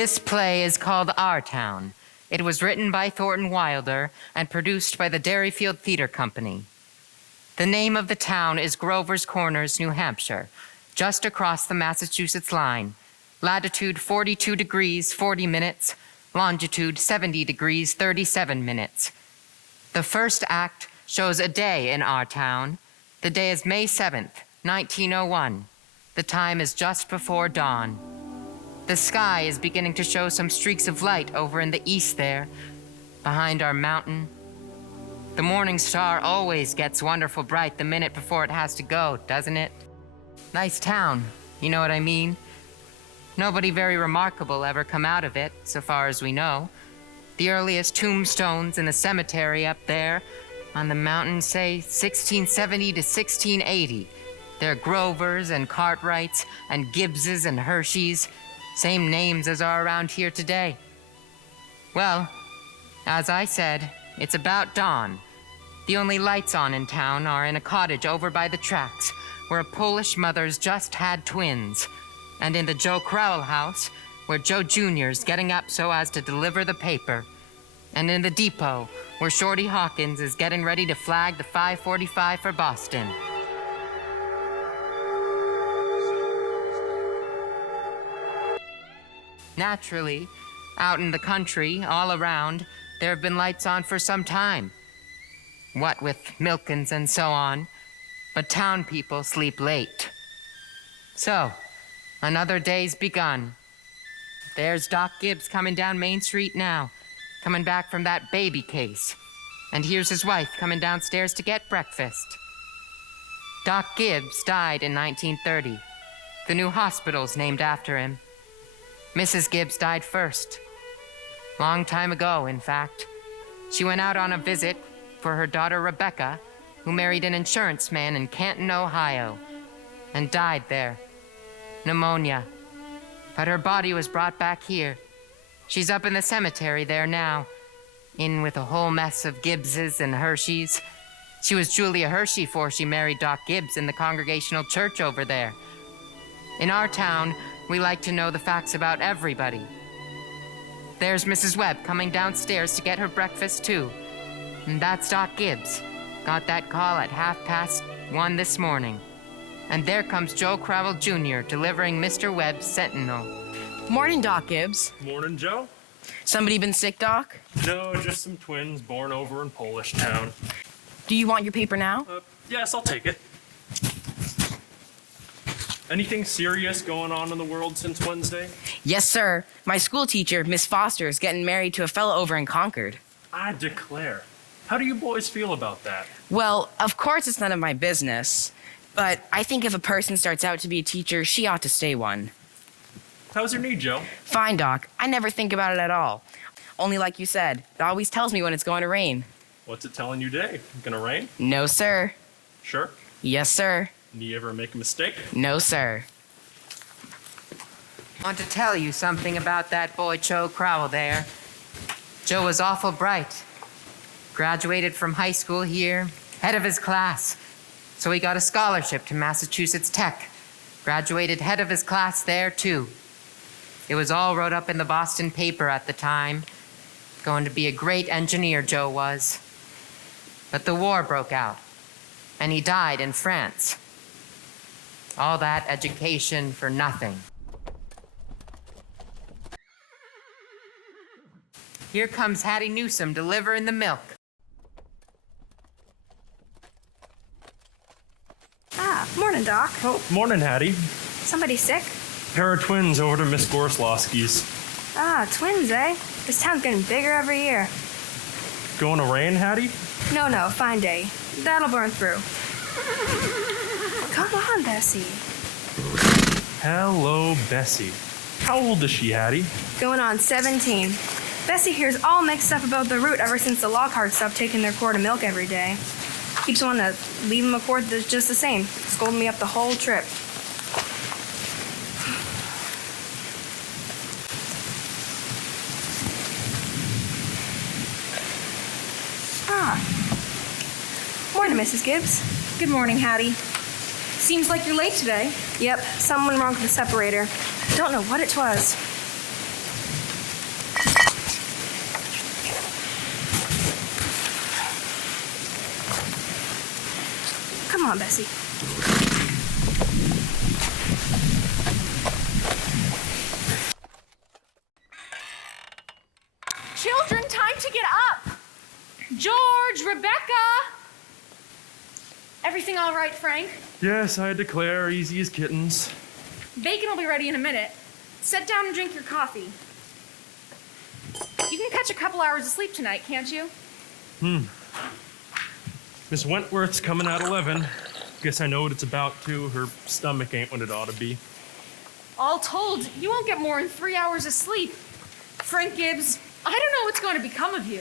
This play is called Our Town. It was written by Thornton Wilder and produced by the Derryfield Theater Company. The name of the town is Grover's Corners, New Hampshire, just across the Massachusetts line. Latitude 42 degrees, 40 minutes, longitude 70 degrees, 37 minutes. The first act shows a day in our town. The day is May 7th, 1901. The time is just before dawn. The sky is beginning to show some streaks of light over in the east there, behind our mountain. The morning star always gets wonderful bright the minute before it has to go, doesn't it? Nice town, you know what I mean? Nobody very remarkable ever come out of it, so far as we know. The earliest tombstones in the cemetery up there on the mountain say 1670 to 1680. They're Grovers and Cartwrights and Gibbses and Hersheys, same names as are around here today. Well, as I said, it's about dawn. The only lights on in town are in a cottage over by the tracks, where a Polish mother's just had twins, and in the Joe Crowell house, where Joe Jr.'s getting up so as to deliver the paper, and in the depot, where Shorty Hawkins is getting ready to flag the 5:45 for Boston. Naturally, out in the country, all around, there have been lights on for some time. What with milkins and so on, but town people sleep late. So, another day's begun. There's Doc Gibbs coming down Main Street now, coming back from that baby case. And here's his wife coming downstairs to get breakfast. Doc Gibbs died in 1930. The new hospital's named after him. Mrs. Gibbs died first. Long time ago, in fact. She went out on a visit for her daughter Rebecca, who married an insurance man in Canton, Ohio, and died there. Pneumonia. But her body was brought back here. She's up in the cemetery there now, in with a whole mess of Gibbses and Hersheys. She was Julia Hershey before she married Doc Gibbs in the Congregational Church over there. In our town, we like to know the facts about everybody. There's Mrs. Webb coming downstairs to get her breakfast, too. And that's Doc Gibbs. Got that call at 1:30 this morning. And there comes Joe Crowell Jr. delivering Mr. Webb's Sentinel. Morning, Doc Gibbs. Morning, Joe. Somebody been sick, Doc? No, just some twins born over in Polish town. Do you want your paper now? Yes, I'll take it. Anything serious going on in the world since Wednesday? Yes, sir. My school teacher, Miss Foster, is getting married to a fellow over in Concord. I declare. How do you boys feel about that? Well, of course it's none of my business. But I think if a person starts out to be a teacher, she ought to stay one. How's your knee, Joe? Fine, Doc. I never think about it at all. Only like you said, it always tells me when it's going to rain. What's it telling you today? Gonna rain? No, sir. Sure. Yes, sir. You ever make a mistake? No, sir. Want to tell you something about that boy Joe Crowell there. Joe was awful bright. Graduated from high school here, head of his class. So he got a scholarship to Massachusetts Tech. Graduated head of his class there, too. It was all wrote up in the Boston paper at the time. Going to be a great engineer, Joe was. But the war broke out, and he died in France. All that education for nothing. Here comes Hattie Newsom delivering the milk. Morning, Doc. Oh, morning, Hattie. Somebody sick? Pair of twins over to Miss Gorslowski's. Twins, eh? This town's getting bigger every year. Going to rain, Hattie? No, fine day. That'll burn through. Come on, Bessie. Hello, Bessie. How old is she, Hattie? Going on 17. Bessie here's all mixed up about the route ever since the Lockharts stopped taking their quart of milk every day. Keeps wanting to leave him a quart that's just the same. Scolding me up the whole trip. Morning, Mrs. Gibbs. Good morning, Hattie. Seems like you're late today. Yep, something went wrong with the separator. Don't know what it was. Come on, Bessie. Children, time to get up. George, Rebecca. Everything all right, Frank? Yes, I declare, easy as kittens. Bacon will be ready in a minute. Sit down and drink your coffee. You can catch a couple hours of sleep tonight, can't you? Miss Wentworth's coming at 11. Guess I know what it's about, too. Her stomach ain't what it ought to be. All told, you won't get more than 3 hours of sleep. Frank Gibbs, I don't know what's going to become of you.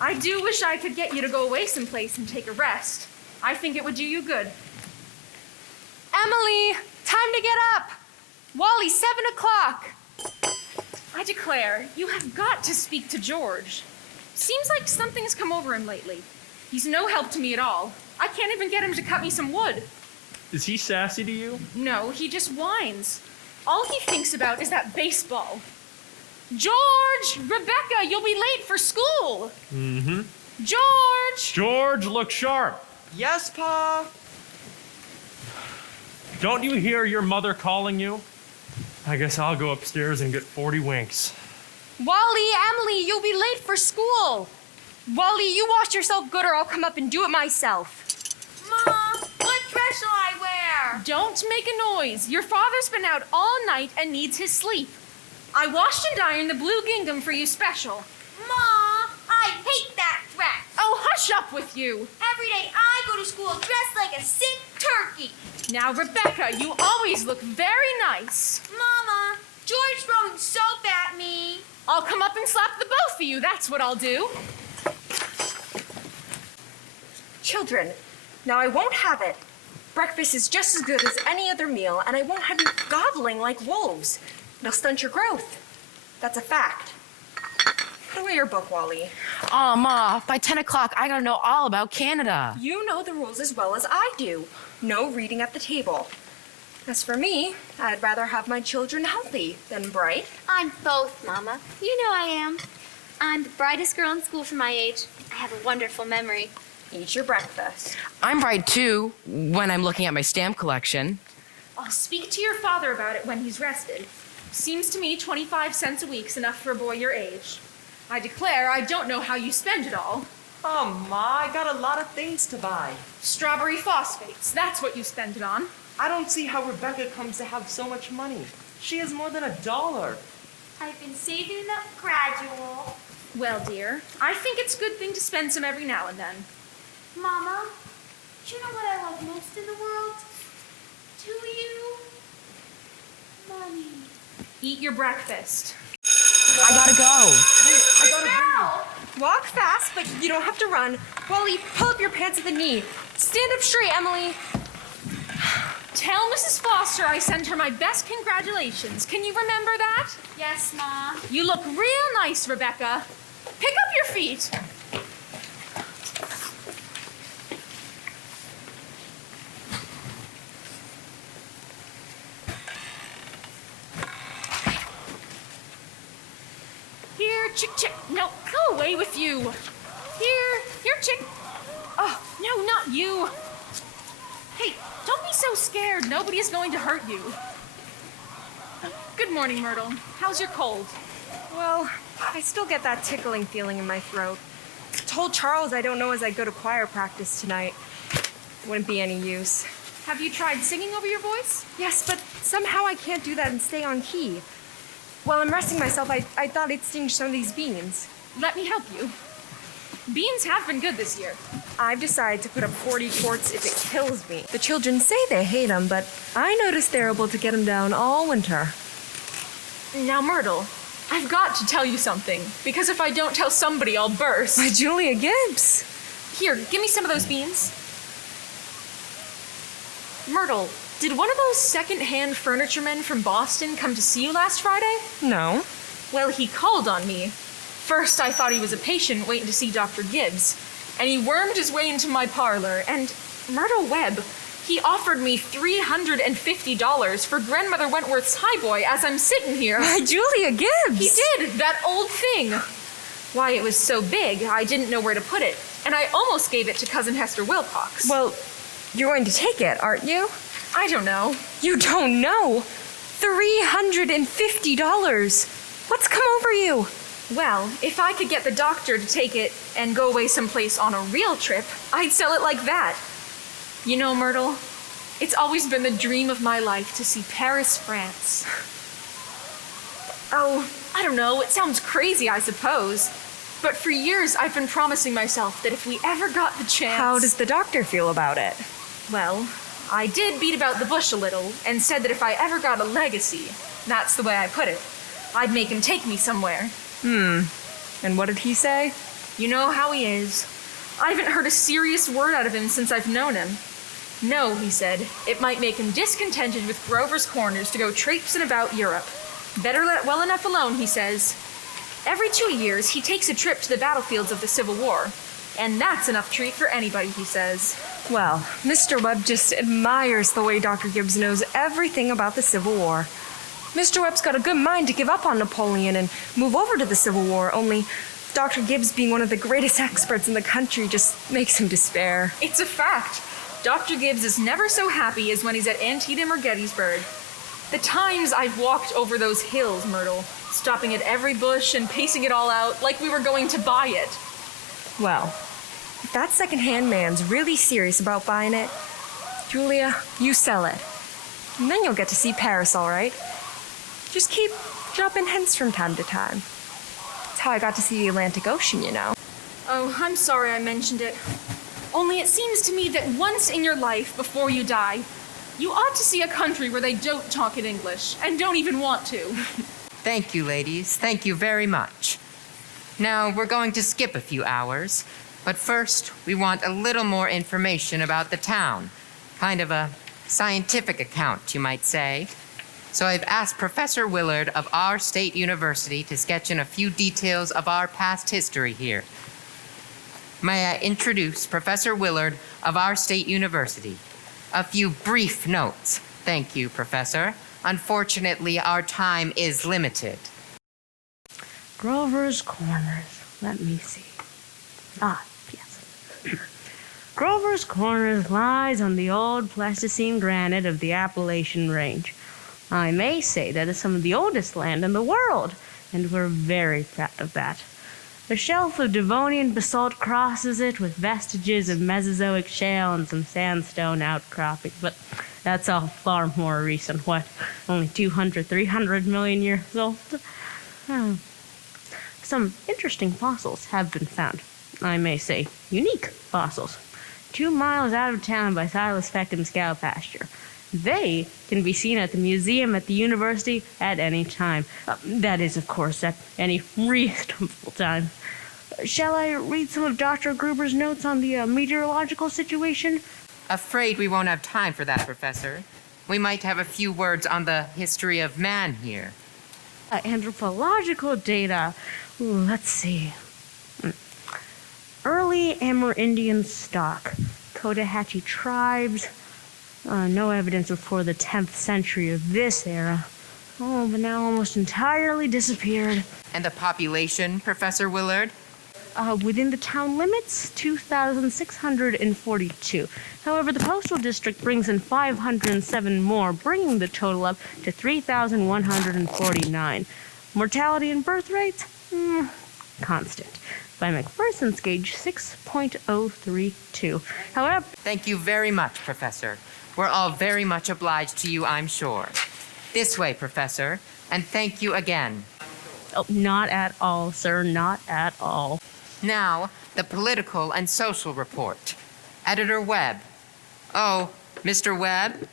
I do wish I could get you to go away someplace and take a rest. I think it would do you good. Emily, time to get up. Wally, 7 o'clock. I declare, you have got to speak to George. Seems like something's come over him lately. He's no help to me at all. I can't even get him to cut me some wood. Is he sassy to you? No, he just whines. All he thinks about is that baseball. George! Rebecca, you'll be late for school! Mm-hmm. George! George, look sharp. Yes, Pa? Don't you hear your mother calling you? I guess I'll go upstairs and get 40 winks. Wally, Emily, you'll be late for school! Wally, you wash yourself good or I'll come up and do it myself. Mom, what dress shall I wear? Don't make a noise. Your father's been out all night and needs his sleep. I washed and ironed the blue gingham for you special. Mom, I hate that dress. Oh, hush up with you. Every day I go to school dressed like a sick turkey. Now, Rebecca, you always look very nice. Mama, George's throwing soap at me. I'll come up and slap the both of you. That's what I'll do. Children, now I won't have it. Breakfast is just as good as any other meal, and I won't have you gobbling like wolves. It'll stunt your growth. That's a fact. Put away your book, Wally. Aw, Ma, by 10 o'clock, I gotta know all about Canada. You know the rules as well as I do. No reading at the table. As for me, I'd rather have my children healthy than bright. I'm both, Mama. You know I am. I'm the brightest girl in school for my age. I have a wonderful memory. Eat your breakfast. I'm bright too, when I'm looking at my stamp collection. I'll speak to your father about it when he's rested. Seems to me 25 cents a week's enough for a boy your age. I declare I don't know how you spend it all. Oh, Ma, I got a lot of things to buy. Strawberry phosphates, that's what you spend it on. I don't see how Rebecca comes to have so much money. She has more than $1. I've been saving up gradual. Well, dear, I think it's a good thing to spend some every now and then. Mama, do you know what I love most in the world? Do you? Money. Eat your breakfast. I gotta go. I gotta walk fast, but you don't have to run. Wally, pull up your pants at the knee. Stand up straight, Emily. Tell Mrs. Foster I send her my best congratulations. Can you remember that? Yes, Ma. You look real nice, Rebecca. Pick up your feet. Here, chick, chick. No, go away with you. Here, chick. Oh, no, not you. Hey, don't be so scared. Nobody is going to hurt you. Good morning, Myrtle. How's your cold? Well, I still get that tickling feeling in my throat. Told Charles I don't know as I go to choir practice tonight. Wouldn't be any use. Have you tried singing over your voice? Yes, but somehow I can't do that and stay on key. While I'm resting myself, I thought I'd sting some of these beans. Let me help you. Beans have been good this year. I've decided to put up 40 quarts if it kills me. The children say they hate them, but I noticed they're able to get them down all winter. Now, Myrtle, I've got to tell you something, because if I don't tell somebody, I'll burst. By Julia Gibbs. Here, give me some of those beans. Myrtle, did one of those second-hand furniture men from Boston come to see you last Friday? No. Well, he called on me. First, I thought he was a patient waiting to see Dr. Gibbs, and he wormed his way into my parlor, and Myrtle Webb, he offered me $350 for Grandmother Wentworth's highboy as I'm sitting here. By Julia Gibbs. He did, that old thing. Why, it was so big, I didn't know where to put it, and I almost gave it to Cousin Hester Wilcox. Well, You're going to take it, aren't you? I don't know. You don't know? $350. What's come over you? Well, if I could get the doctor to take it and go away someplace on a real trip, I'd sell it like that. You know, Myrtle, it's always been the dream of my life to see Paris, France. Oh, I don't know, it sounds crazy, I suppose. But for years, I've been promising myself that if we ever got the chance... How does the doctor feel about it? Well, I did beat about the bush a little and said that if I ever got a legacy, that's the way I put it, I'd make him take me somewhere. And what did he say? You know how he is. I haven't heard a serious word out of him since I've known him. No, he said, it might make him discontented with Grover's Corners to go traipsing about Europe. Better let well enough alone, he says. Every 2 years, he takes a trip to the battlefields of the Civil War. And that's enough treat for anybody, he says. Well, Mr. Webb just admires the way Dr. Gibbs knows everything about the Civil War. Mr. Webb's got a good mind to give up on Napoleon and move over to the Civil War, only Dr. Gibbs, being one of the greatest experts in the country, just makes him despair. It's a fact. Dr. Gibbs is never so happy as when he's at Antietam or Gettysburg. The times I've walked over those hills, Myrtle, stopping at every bush and pacing it all out like we were going to buy it. Well, if that second-hand man's really serious about buying it, Julia, you sell it. And then you'll get to see Paris, all right? Just keep dropping hints from time to time. That's how I got to see the Atlantic Ocean, you know. Oh, I'm sorry I mentioned it. Only it seems to me that once in your life, before you die, you ought to see a country where they don't talk in English and don't even want to. Thank you, ladies. Thank you very much. Now, we're going to skip a few hours, but first, we want a little more information about the town. Kind of a scientific account, you might say. So I've asked Professor Willard of our state university to sketch in a few details of our past history here. May I introduce Professor Willard of our state university? A few brief notes. Thank you, Professor. Unfortunately, our time is limited. Grover's Corners. Let me see. Yes. Grover's Corners lies on the old Pleistocene granite of the Appalachian Range. I may say that is some of the oldest land in the world, and we're very proud of that. A shelf of Devonian basalt crosses it with vestiges of Mesozoic shale and some sandstone outcropping, but that's all far more recent, only 200, 300 million years old? Some interesting fossils have been found. I may say unique fossils. 2 miles out of town by Silas Peckham's cow pasture. They can be seen at the museum at the university at any time. That is, of course, at any reasonable time. Shall I read some of Dr. Gruber's notes on the meteorological situation? Afraid we won't have time for that, Professor. We might have a few words on the history of man here. Anthropological data. Let's see. Early Amerindian stock. Cotahatchee tribes. No evidence before the 10th century of this era. Oh, but now almost entirely disappeared. And the population, Professor Willard? Within the town limits, 2,642. However, the postal district brings in 507 more, bringing the total up to 3,149. Mortality and birth rates? Constant. By McPherson's gauge, 6.032. However... Thank you very much, Professor. We're all very much obliged to you, I'm sure. This way, Professor, and thank you again. Oh, not at all, sir, not at all. Now, the political and social report. Editor Webb. Oh, Mr. Webb?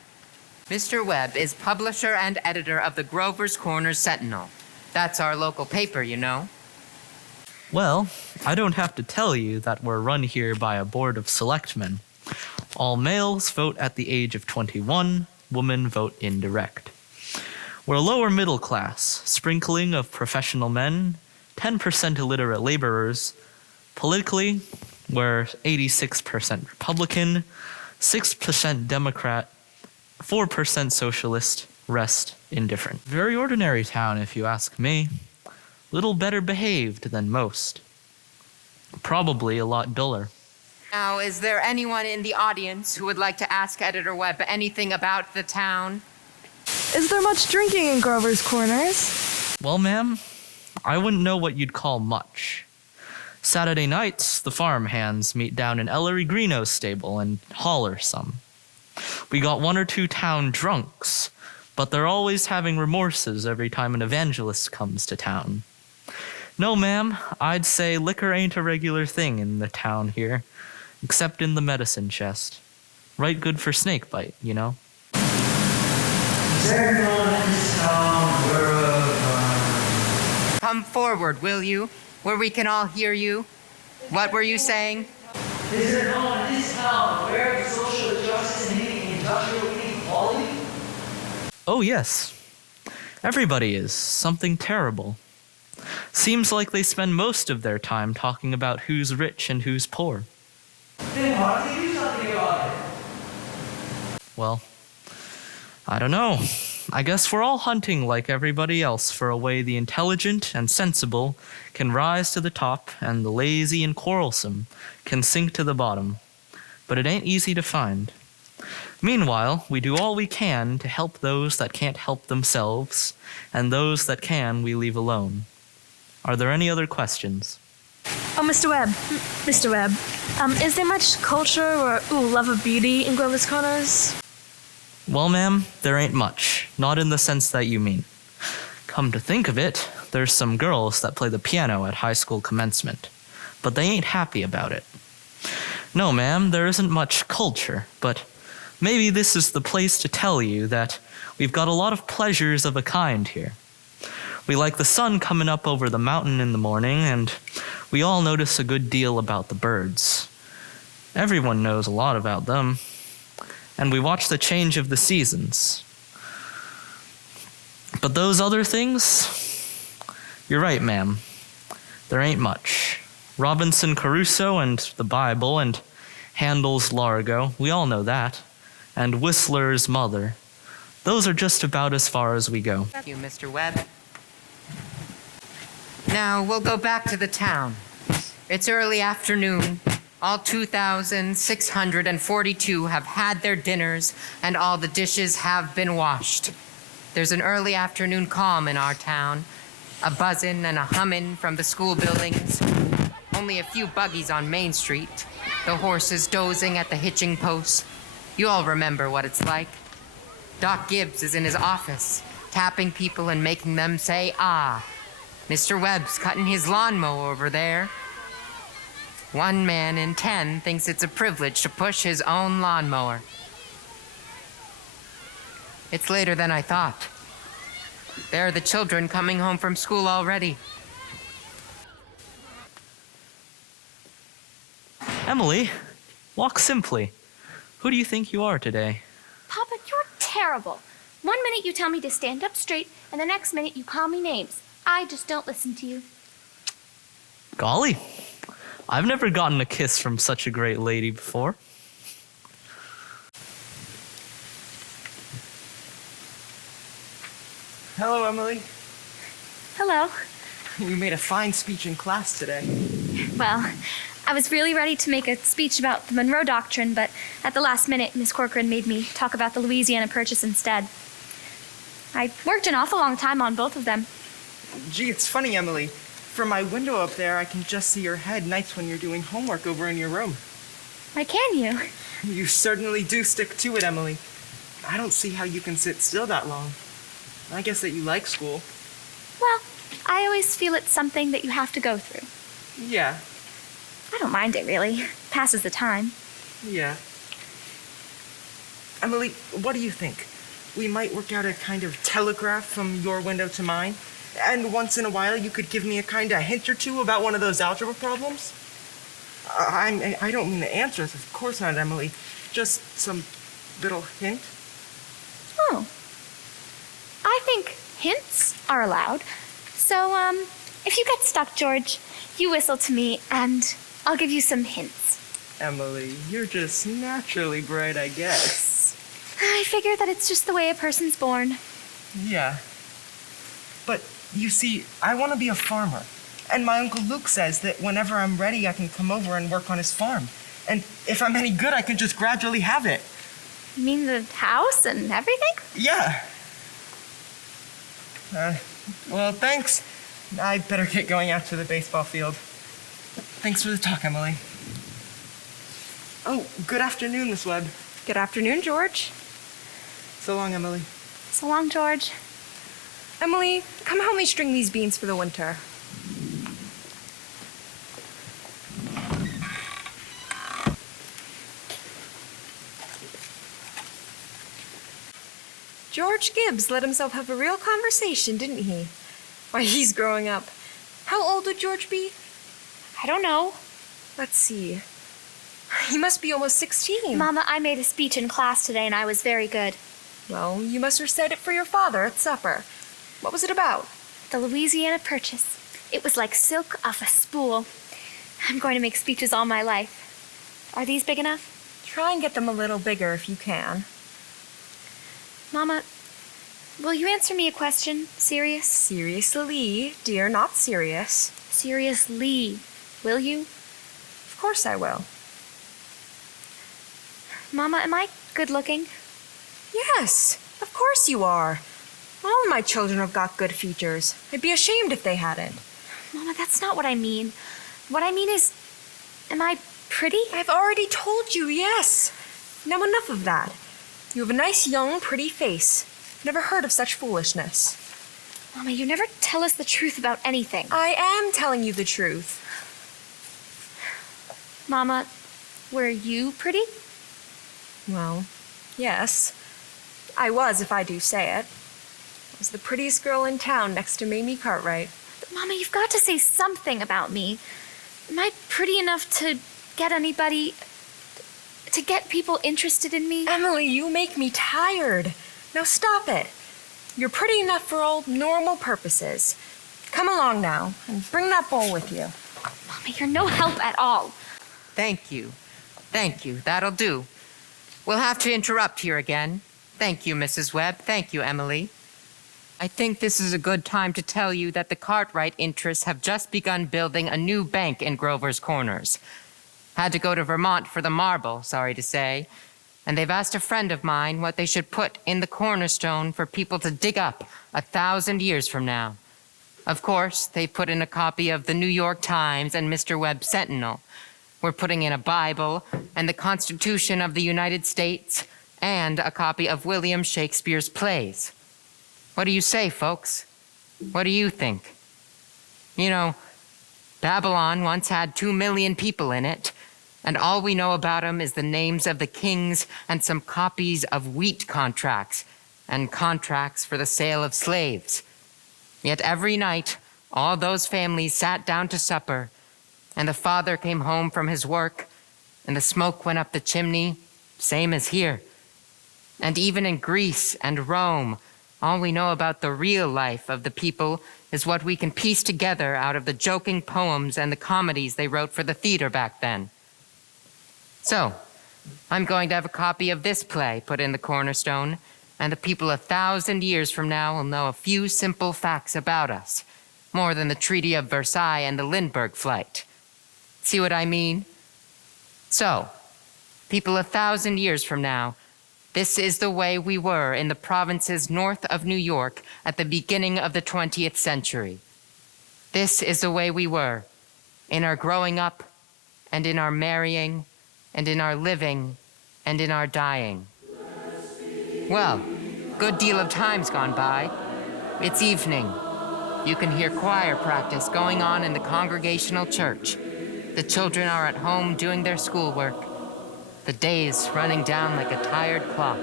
Mr. Webb is publisher and editor of the Grover's Corners Sentinel. That's our local paper, you know. Well, I don't have to tell you that we're run here by a board of selectmen. All males vote at the age of 21, women vote indirect. We're lower middle class, sprinkling of professional men, 10% illiterate laborers. Politically, we're 86% Republican, 6% Democrat, 4% socialist, rest indifferent. Very ordinary town, if you ask me. Little better behaved than most. Probably a lot duller. Now, is there anyone in the audience who would like to ask Editor Webb anything about the town? Is there much drinking in Grover's Corners? Well, ma'am, I wouldn't know what you'd call much. Saturday nights, the farm hands meet down in Ellery Greeno's stable and holler some. We got 1 or 2 town drunks, but they're always having remorses every time an evangelist comes to town. No, ma'am, I'd say liquor ain't a regular thing in the town here, except in the medicine chest. Right good for snake bite, you know? Come forward, will you, where we can all hear you? What were you saying? Is there no one in this town aware of social justice and industrial inequality? Oh, yes. Everybody is. Something terrible. Seems like they spend most of their time talking about who's rich and who's poor. Then why don't they do something about it? Well, I don't know. I guess we're all hunting like everybody else for a way the intelligent and sensible can rise to the top and the lazy and quarrelsome can sink to the bottom. But it ain't easy to find. Meanwhile, we do all we can to help those that can't help themselves, and those that can we leave alone. Are there any other questions? Oh, Mr. Webb. Mr. Webb. Is there much culture or love of beauty in Grover's Corners? Well, ma'am, there ain't much. Not in the sense that you mean. Come to think of it, there's some girls that play the piano at high school commencement, but they ain't happy about it. No, ma'am, there isn't much culture, but maybe this is the place to tell you that we've got a lot of pleasures of a kind here. We like the sun coming up over the mountain in the morning, and we all notice a good deal about the birds. Everyone knows a lot about them. And we watch the change of the seasons. But those other things, you're right, ma'am. There ain't much. Robinson Crusoe and the Bible and Handel's Largo, we all know that. And Whistler's Mother. Those are just about as far as we go. Thank you, Mr. Webb. Now, we'll go back to the town. It's early afternoon. All 2,642 have had their dinners, and all the dishes have been washed. There's an early afternoon calm in our town, a buzzin' and a hummin' from the school buildings. Only a few buggies on Main Street, the horses dozing at the hitching posts. You all remember what it's like. Doc Gibbs is in his office, tapping people and making them say, ah. Mr. Webb's cutting his lawnmower over there. 1 man in 10 thinks it's a privilege to push his own lawnmower. It's later than I thought. There are the children coming home from school already. Emily, walk simply. Who do you think you are today? Papa, you're terrible. 1 minute you tell me to stand up straight, and the next minute you call me names. I just don't listen to you. Golly, I've never gotten a kiss from such a great lady before. Hello, Emily. Hello. You made a fine speech in class today. Well, I was really ready to make a speech about the Monroe Doctrine, but at the last minute, Miss Corcoran made me talk about the Louisiana Purchase instead. I worked an awful long time on both of them. Gee, it's funny, Emily. From my window up there, I can just see your head nights when you're doing homework over in your room. Why can you? You certainly do stick to it, Emily. I don't see how you can sit still that long. I guess that you like school. Well, I always feel it's something that you have to go through. Yeah. I don't mind it, really. Passes the time. Yeah. Emily, what do you think? We might work out a kind of telegraph from your window to mine? And once in a while, you could give me a kind of hint or two about one of those algebra problems? I don't mean the answers, of course not, Emily. Just some little hint. Oh. I think hints are allowed. So, if you get stuck, George, you whistle to me, and I'll give you some hints. Emily, you're just naturally bright, I guess. I figure that it's just the way a person's born. Yeah. But, you see, I want to be a farmer. And my Uncle Luke says that whenever I'm ready, I can come over and work on his farm. And if I'm any good, I can just gradually have it. You mean the house and everything? Yeah. Well, thanks. I better get going out to the baseball field. Thanks for the talk, Emily. Oh, good afternoon, Miss Webb. Good afternoon, George. So long, Emily. So long, George. Emily, come help me string these beans for the winter. George Gibbs let himself have a real conversation, didn't he? Why, he's growing up. How old would George be? I don't know. Let's see. He must be almost 16. Mama, I made a speech in class today and I was very good. Well, you must have said it for your father at supper. What was it about? The Louisiana Purchase. It was like silk off a spool. I'm going to make speeches all my life. Are these big enough? Try and get them a little bigger if you can. Mama, will you answer me a question? Serious? Seriously, dear, not serious. Seriously, will you? Of course I will. Mama, am I good looking? Yes, of course you are. All of my children have got good features. I'd be ashamed if they hadn't. Mama, that's not what I mean. What I mean is, am I pretty? I've already told you, yes. Now enough of that. You have a nice, young, pretty face. Never heard of such foolishness. Mama, you never tell us the truth about anything. I am telling you the truth. Mama, were you pretty? Well, yes. I was, if I do say it. I was the prettiest girl in town next to Mamie Cartwright. But Mama, you've got to say something about me. Am I pretty enough to get anybody... to get people interested in me? Emily, you make me tired. Now stop it. You're pretty enough for all normal purposes. Come along now, and bring that bowl with you. Mama, you're no help at all. Thank you. Thank you. That'll do. We'll have to interrupt here again. Thank you, Mrs. Webb. Thank you, Emily. I think this is a good time to tell you that the Cartwright interests have just begun building a new bank in Grover's Corners. Had to go to Vermont for the marble, sorry to say. And they've asked a friend of mine what they should put in the cornerstone for people to dig up 1,000 years from now. Of course, they put in a copy of the New York Times and Mr. Webb's Sentinel. We're putting in a Bible and the Constitution of the United States and a copy of William Shakespeare's plays. What do you say, folks? What do you think? You know, Babylon once had 2 million people in it, and all we know about them is the names of the kings and some copies of wheat contracts and contracts for the sale of slaves. Yet every night, all those families sat down to supper, and the father came home from his work, and the smoke went up the chimney, same as here. And even in Greece and Rome, all we know about the real life of the people is what we can piece together out of the joking poems and the comedies they wrote for the theater back then. So, I'm going to have a copy of this play put in the cornerstone, and the people 1,000 years from now will know a few simple facts about us, more than the Treaty of Versailles and the Lindbergh flight. See what I mean? So, people 1,000 years from now, this is the way we were in the provinces north of New York at the beginning of the 20th century. This is the way we were in our growing up, and in our marrying, and in our living, and in our dying. Well, good deal of time's gone by. It's evening. You can hear choir practice going on in the Congregational Church. The children are at home doing their schoolwork. The day's running down like a tired clock.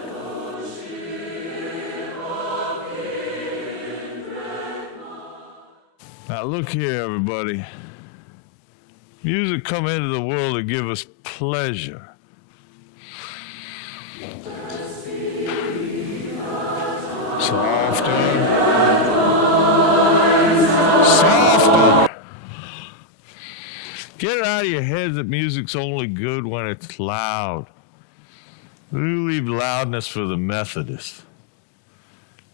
Now look here, everybody. Music come into the world to give us pleasure. Softer. Softer. Get it out of your head that music's only good when it's loud. We leave loudness for the Methodists.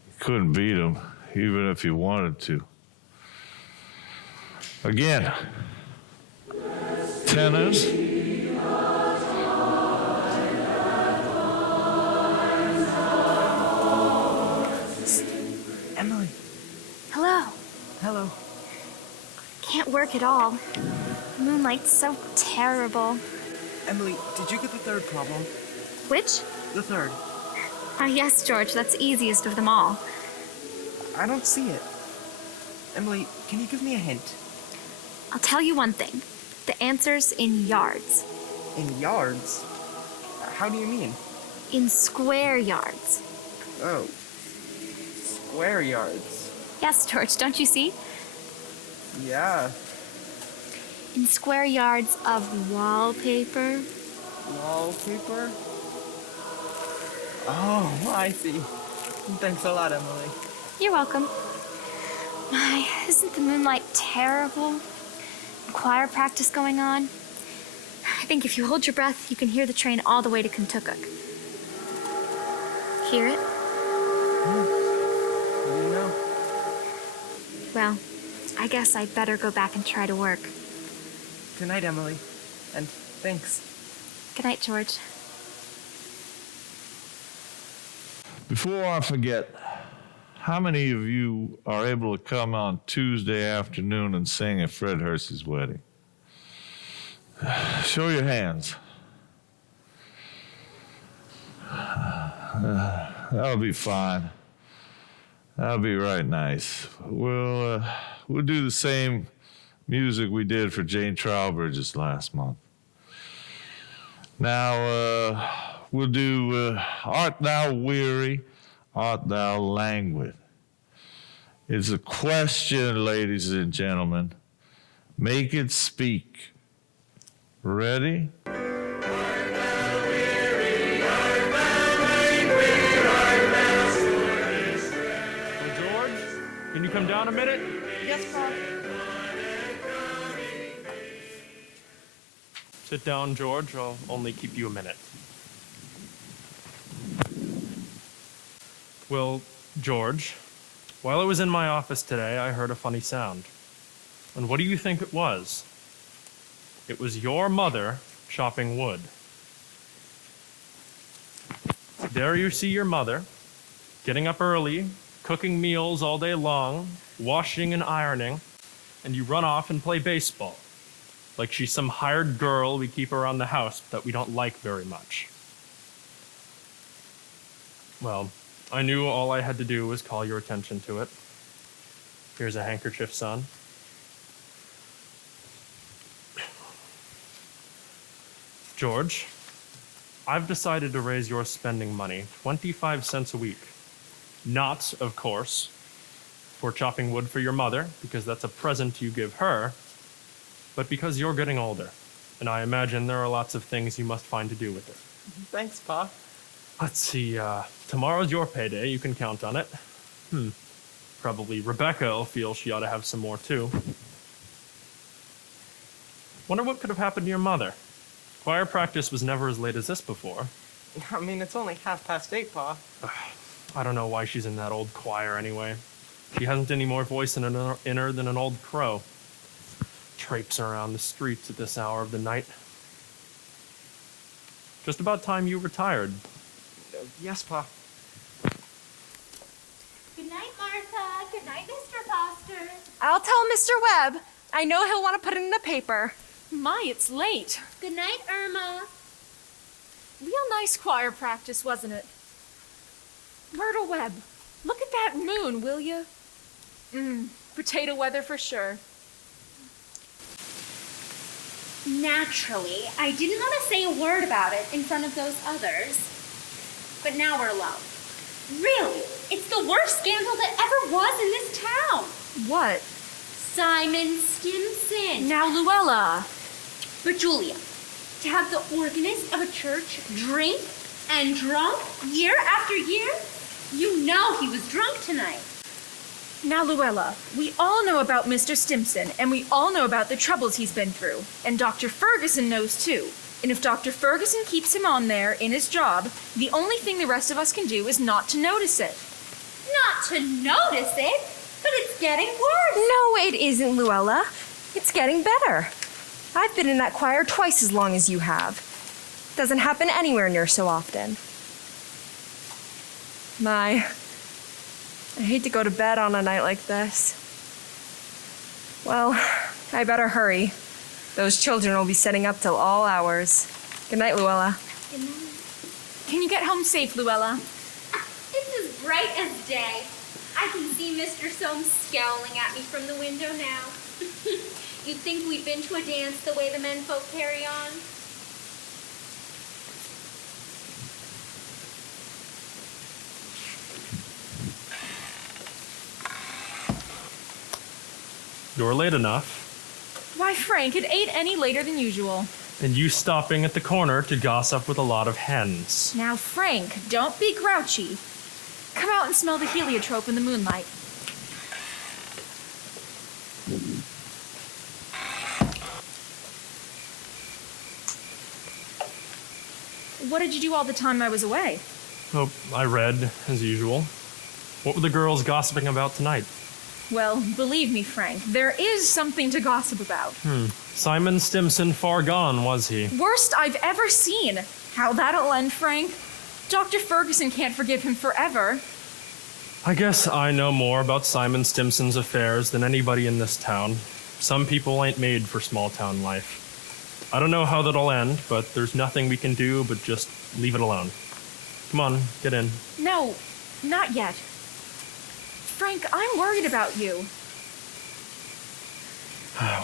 You couldn't beat them, even if you wanted to. Again. Tenors, work at all. The moonlight's so terrible. Emily, did you get the third problem? Which? The third. Yes, George, that's the easiest of them all. I don't see it. Emily, can you give me a hint? I'll tell you one thing. The answer's in yards. In yards? How do you mean? In square yards. Oh. Square yards. Yes, George, don't you see? Yeah. In square yards of wallpaper. Wallpaper? Oh, I see. Thanks a lot, Emily. You're welcome. My, isn't the moonlight terrible? Choir practice going on. I think if you hold your breath, you can hear the train all the way to Kentucky. Hear it? What do you know? Well, I guess I'd better go back and try to work. Good night, Emily. And thanks. Good night, George. Before I forget, how many of you are able to come on Tuesday afternoon and sing at Fred Hersey's wedding? Show your hands. That'll be fine. That'll be right nice. We'll do the same music we did for Jane Trowbridge's last month. Now, we'll do Art Thou Weary, Art Thou Languid. It's a question, ladies and gentlemen. Make it speak. Ready? George, can you come down a minute? Yes, Bob. Sit down, George. I'll only keep you a minute. Well, George, while I was in my office today, I heard a funny sound. And what do you think it was? It was your mother chopping wood. There you see your mother, getting up early, cooking meals all day long, washing and ironing, and you run off and play baseball. Like she's some hired girl we keep around the house that we don't like very much. Well, I knew all I had to do was call your attention to it. Here's a handkerchief, son. George, I've decided to raise your spending money 25 cents a week. Not, of course, for chopping wood for your mother, because that's a present you give her, but because you're getting older, and I imagine there are lots of things you must find to do with it. Thanks, Pa. Let's see, tomorrow's your payday, you can count on it. Probably Rebecca will feel she ought to have some more too. Wonder what could have happened to your mother. Choir practice was never as late as this before. I mean, it's only 8:30, Pa. I don't know why she's in that old choir anyway. She hasn't any more voice in her than an old crow. Traipsing around the streets at this hour of the night. Just about time you retired. Yes, Pa. Good night, Martha. Good night, Mr. Foster. I'll tell Mr. Webb. I know he'll want to put it in the paper. My, it's late. Good night, Irma. Real nice choir practice, wasn't it? Myrtle Webb, look at that moon, will you? Potato weather for sure. Naturally, I didn't want to say a word about it in front of those others. But now we're alone. Really, it's the worst scandal that ever was in this town. What? Simon Stimson. Now, Luella. But Julia, to have the organist of a church drink and drunk year after year, you know he was drunk tonight. Now, Luella, we all know about Mr. Stimson, and we all know about the troubles he's been through. And Dr. Ferguson knows too. And if Dr. Ferguson keeps him on there in his job, the only thing the rest of us can do is not to notice it. Not to notice it, but it's getting worse. No, it isn't, Luella. It's getting better. I've been in that choir twice as long as you have. Doesn't happen anywhere near so often. My, I hate to go to bed on a night like this. Well, I better hurry. Those children will be setting up till all hours. Good night, Luella. Good night. Can you get home safe, Luella? It's as bright as day. I can see Mr. Soames scowling at me from the window now. You'd think we'd been to a dance the way the menfolk carry on. You're late enough. Why, Frank, it ain't any later than usual. And you stopping at the corner to gossip with a lot of hens. Now, Frank, don't be grouchy. Come out and smell the heliotrope in the moonlight. What did you do all the time I was away? Oh, I read, as usual. What were the girls gossiping about tonight? Well, believe me, Frank, there is something to gossip about. Simon Stimson far gone, was he? Worst I've ever seen. How that'll end, Frank. Dr. Ferguson can't forgive him forever. I guess I know more about Simon Stimson's affairs than anybody in this town. Some people ain't made for small town life. I don't know how that'll end, but there's nothing we can do but just leave it alone. Come on, get in. No, not yet. Frank, I'm worried about you.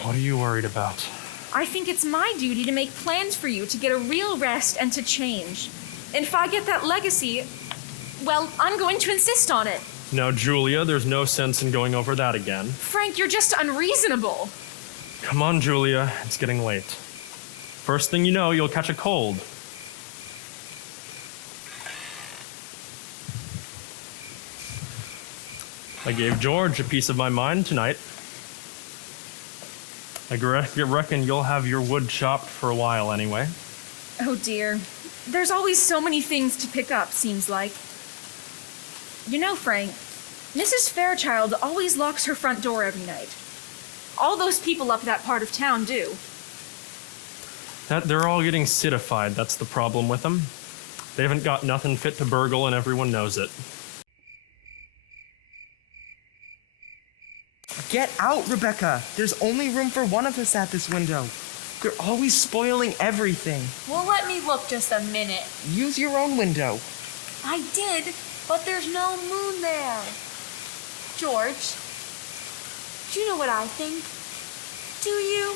What are you worried about? I think it's my duty to make plans for you to get a real rest and to change. And if I get that legacy, well, I'm going to insist on it. Now, Julia, there's no sense in going over that again. Frank, you're just unreasonable. Come on, Julia, it's getting late. First thing you know, you'll catch a cold. I gave George a piece of my mind tonight. I reckon you'll have your wood chopped for a while anyway. Oh dear. There's always so many things to pick up, seems like. You know, Frank, Mrs. Fairchild always locks her front door every night. All those people up that part of town do. They're all getting citified, that's the problem with them. They haven't got nothing fit to burgle and everyone knows it. Get out, Rebecca. There's only room for one of us at this window. You're always spoiling everything. Well, let me look just a minute. Use your own window. I did, but there's no moon there. George, do you know what I think? Do you?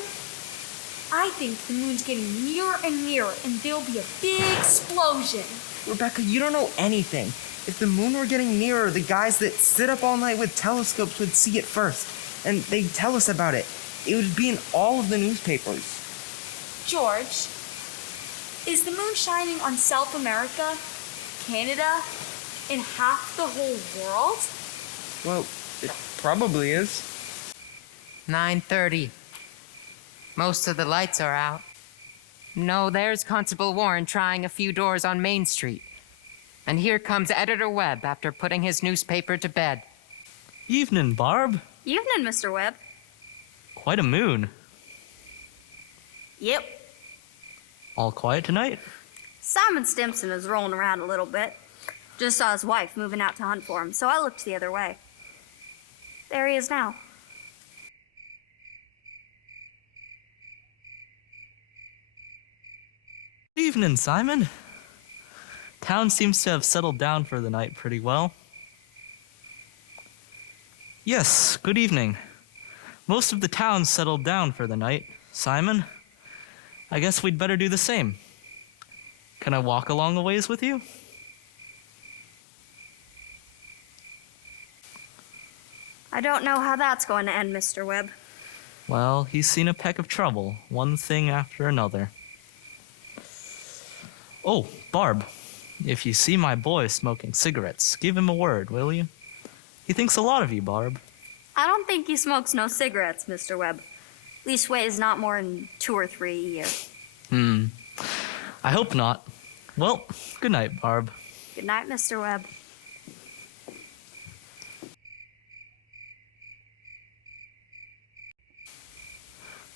I think the moon's getting nearer and nearer, and there'll be a big explosion. Rebecca, you don't know anything. If the moon were getting nearer, the guys that sit up all night with telescopes would see it first, and they'd tell us about it. It would be in all of the newspapers. George, is the moon shining on South America, Canada, and half the whole world? Well, it probably is. 9:30. Most of the lights are out. No, there's Constable Warren trying a few doors on Main Street. And here comes Editor Webb after putting his newspaper to bed. Evening, Barb. Evening, Mr. Webb. Quite a moon. Yep. All quiet tonight? Simon Stimson is rolling around a little bit. Just saw his wife moving out to hunt for him, so I looked the other way. There he is now. Evening, Simon. Town seems to have settled down for the night pretty well. Yes, good evening. Most of the town's settled down for the night. Simon, I guess we'd better do the same. Can I walk along a ways with you? I don't know how that's going to end, Mr. Webb. Well, he's seen a peck of trouble, one thing after another. Oh, Barb, if you see my boy smoking cigarettes, give him a word, will you? He thinks a lot of you, Barb. I don't think he smokes no cigarettes, Mr. Webb. Leastways, not more than 2 or 3 a year. I hope not. Well, good night, Barb. Good night, Mr. Webb.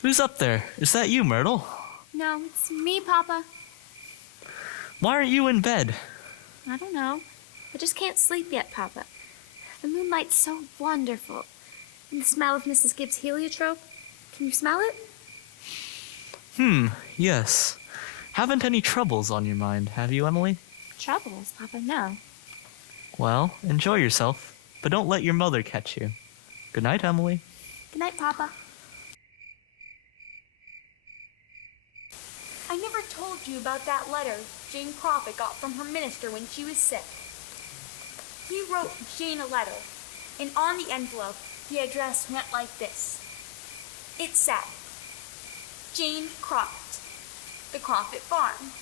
Who's up there? Is that you, Myrtle? No, it's me, Papa. Why aren't you in bed? I don't know. I just can't sleep yet, Papa. The moonlight's so wonderful. And the smell of Mrs. Gibbs' heliotrope, Can you smell it? Yes. Haven't any troubles on your mind, have you, Emily? Troubles, Papa? No. Well, enjoy yourself, but don't let your mother catch you. Good night, Emily. Good night, Papa. I never told you about that letter Jane Crawford got from her minister when she was sick. He wrote Jane a letter, and on the envelope, the address went like this. It said, Jane Crawford, the Crawford Farm,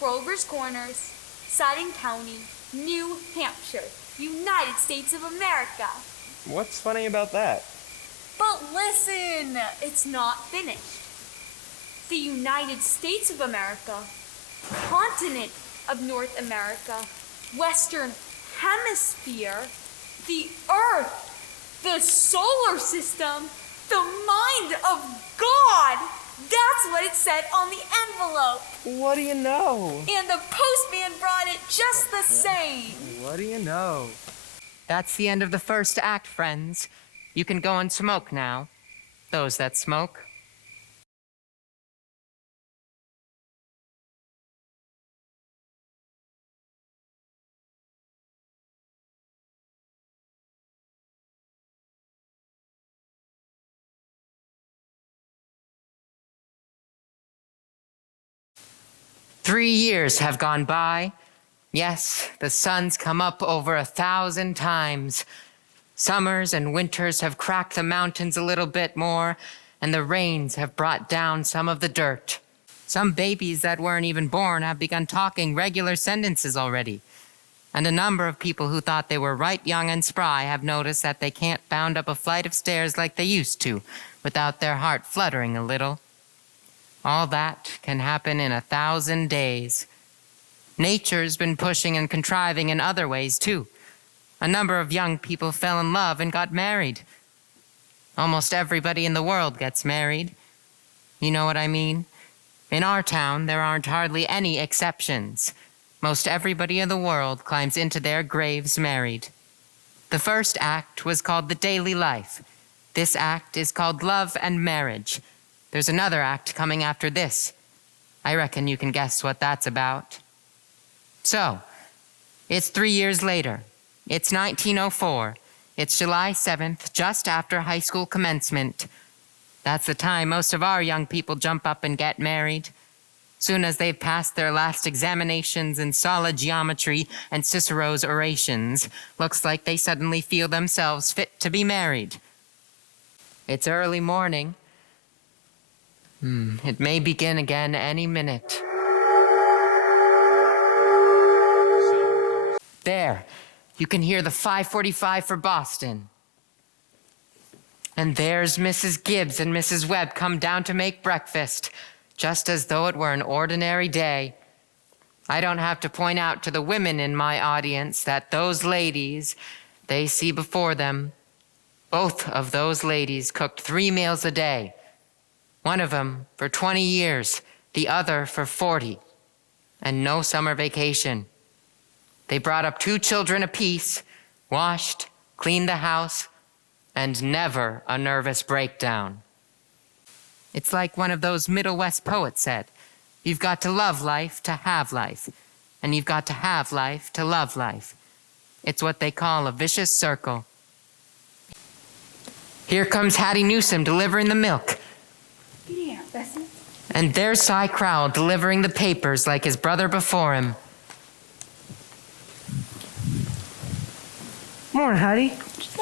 Grover's Corners, Siding County, New Hampshire, United States of America. What's funny about that? But listen, it's not finished. The United States of America, continent of North America, Western Hemisphere, the Earth, the solar system, the mind of God. That's what it said on the envelope. What do you know? And the postman brought it just the same. What do you know? That's the end of the first act, friends. You can go and smoke now. Those that smoke. Three years have gone by. Yes, the sun's come up over 1,000 times. Summers and winters have cracked the mountains a little bit more, and the rains have brought down some of the dirt. Some babies that weren't even born have begun talking regular sentences already. And a number of people who thought they were right young and spry have noticed that they can't bound up a flight of stairs like they used to without their heart fluttering a little. All that can happen in 1,000 days. Nature's been pushing and contriving in other ways, too. A number of young people fell in love and got married. Almost everybody in the world gets married. You know what I mean? In our town, there aren't hardly any exceptions. Most everybody in the world climbs into their graves married. The first act was called The Daily Life. This act is called Love and Marriage. There's another act coming after this. I reckon you can guess what that's about. So, it's 3 years later. It's 1904. It's July 7th, just after high school commencement. That's the time most of our young people jump up and get married. Soon as they've passed their last examinations in solid geometry and Cicero's orations, looks like they suddenly feel themselves fit to be married. It's early morning. It may begin again any minute. There, you can hear the 5:45 for Boston. And there's Mrs. Gibbs and Mrs. Webb come down to make breakfast, just as though it were an ordinary day. I don't have to point out to the women in my audience that those ladies they see before them, both of those ladies cooked 3 meals a day. One of them for 20 years, the other for 40, and no summer vacation. They brought up 2 children apiece, washed, cleaned the house, and never a nervous breakdown. It's like one of those Middle West poets said, you've got to love life to have life, and you've got to have life to love life. It's what they call a vicious circle. Here comes Hattie Newsom delivering the milk. Yeah, Bessie. And there's Cy Crowell delivering the papers like his brother before him. Morning, Hattie.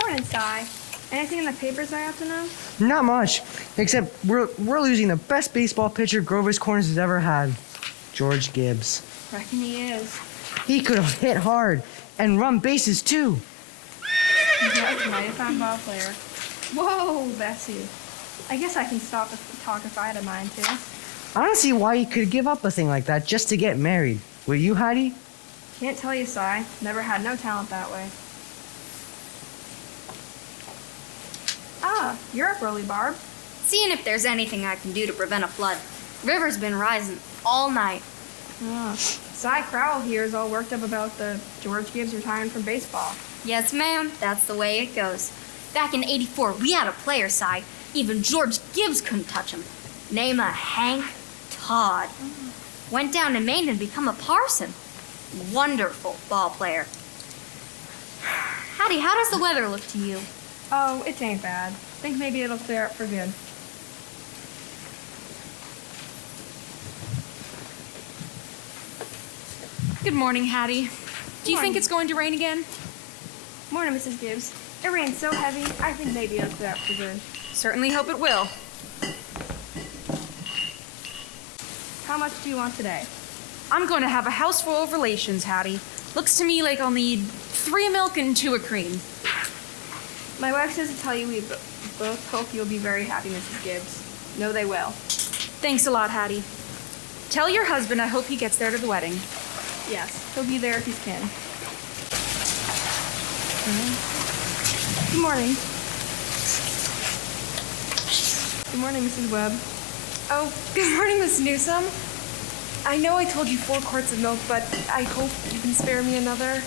Morning, Cy. Anything in the papers I have to know? Not much, except we're losing the best baseball pitcher Grover's Corners has ever had, George Gibbs. Reckon he is. He could have hit hard and run bases too. That's a mighty fine ball player. Whoa, Bessie. I guess I can stop the talk if I had a mind to. I don't see why he could give up a thing like that just to get married. Will you, Hattie? Can't tell you, Cy. Never had no talent that way. Ah, you're up early, Barb. Seeing if there's anything I can do to prevent a flood. River's been rising all night. Cy Crowell here is all worked up about the George Gibbs retiring from baseball. Yes, ma'am. That's the way it goes. Back in '84, we had a player, Cy. Even George Gibbs couldn't touch him. Name a Hank Todd. Went down to Maine and become a parson. Wonderful ball player. Hattie, how does the weather look to you? Oh, it ain't bad. Think maybe it'll clear up for good. Good morning, Hattie. Do you think it's going to rain again? Morning, Mrs. Gibbs. It rained so heavy, I think maybe it'll clear up for good. Certainly hope it will. How much do you want today? I'm going to have a house full of relations, Hattie. Looks to me like I'll need 3 of milk and 2 of cream. My wife says to tell you we both hope you'll be very happy, Mrs. Gibbs. No, they will. Thanks a lot, Hattie. Tell your husband I hope he gets there to the wedding. Yes, he'll be there if he can. Good morning. Good morning, Mrs. Webb. Oh, good morning, Miss Newsom. I know I told you 4 quarts of milk, but I hope you can spare me another.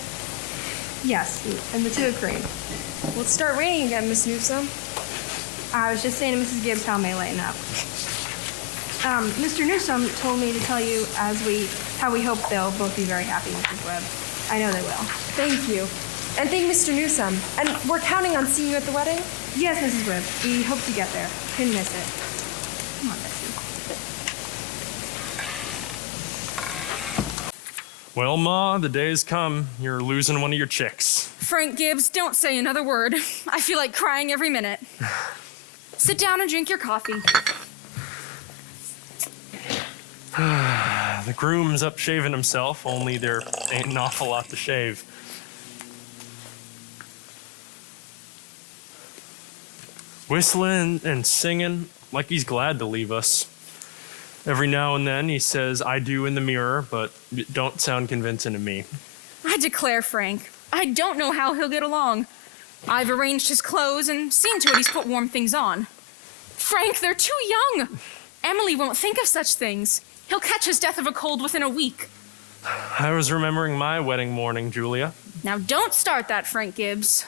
Yes, and the 2 of cream. Will it start raining again, Miss Newsom? I was just saying to Mrs. Gibbs how I may lighten up. Mr. Newsom told me to tell you how we hope they'll both be very happy, Mrs. Webb. I know they will. Thank you. And thank Mr. Newsom. And we're counting on seeing you at the wedding? Yes, Mrs. Webb. We hope to get there. Couldn't miss it. Come on, Bessie. Well, Ma, the day's come. You're losing one of your chicks. Frank Gibbs, don't say another word. I feel like crying every minute. Sit down and drink your coffee. The groom's up shaving himself, only there ain't an awful lot to shave. Whistling and singing like he's glad to leave us. Every now and then he says, "I do" in the mirror, but it don't sound convincing to me. I declare, Frank, I don't know how he'll get along. I've arranged his clothes and seen to it he's put warm things on. Frank, they're too young. Emily won't think of such things. He'll catch his death of a cold within a week. I was remembering my wedding morning, Julia. Now don't start that, Frank Gibbs.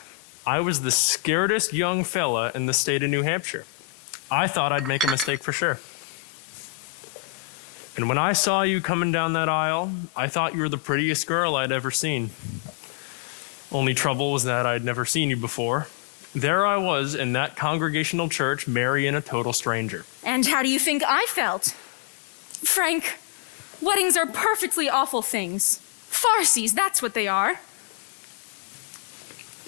I was the scaredest young fella in the state of New Hampshire. I thought I'd make a mistake for sure. And when I saw you coming down that aisle, I thought you were the prettiest girl I'd ever seen. Only trouble was that I'd never seen you before. There I was in that congregational church, marrying a total stranger. And how do you think I felt? Frank, weddings are perfectly awful things. Farces, that's what they are.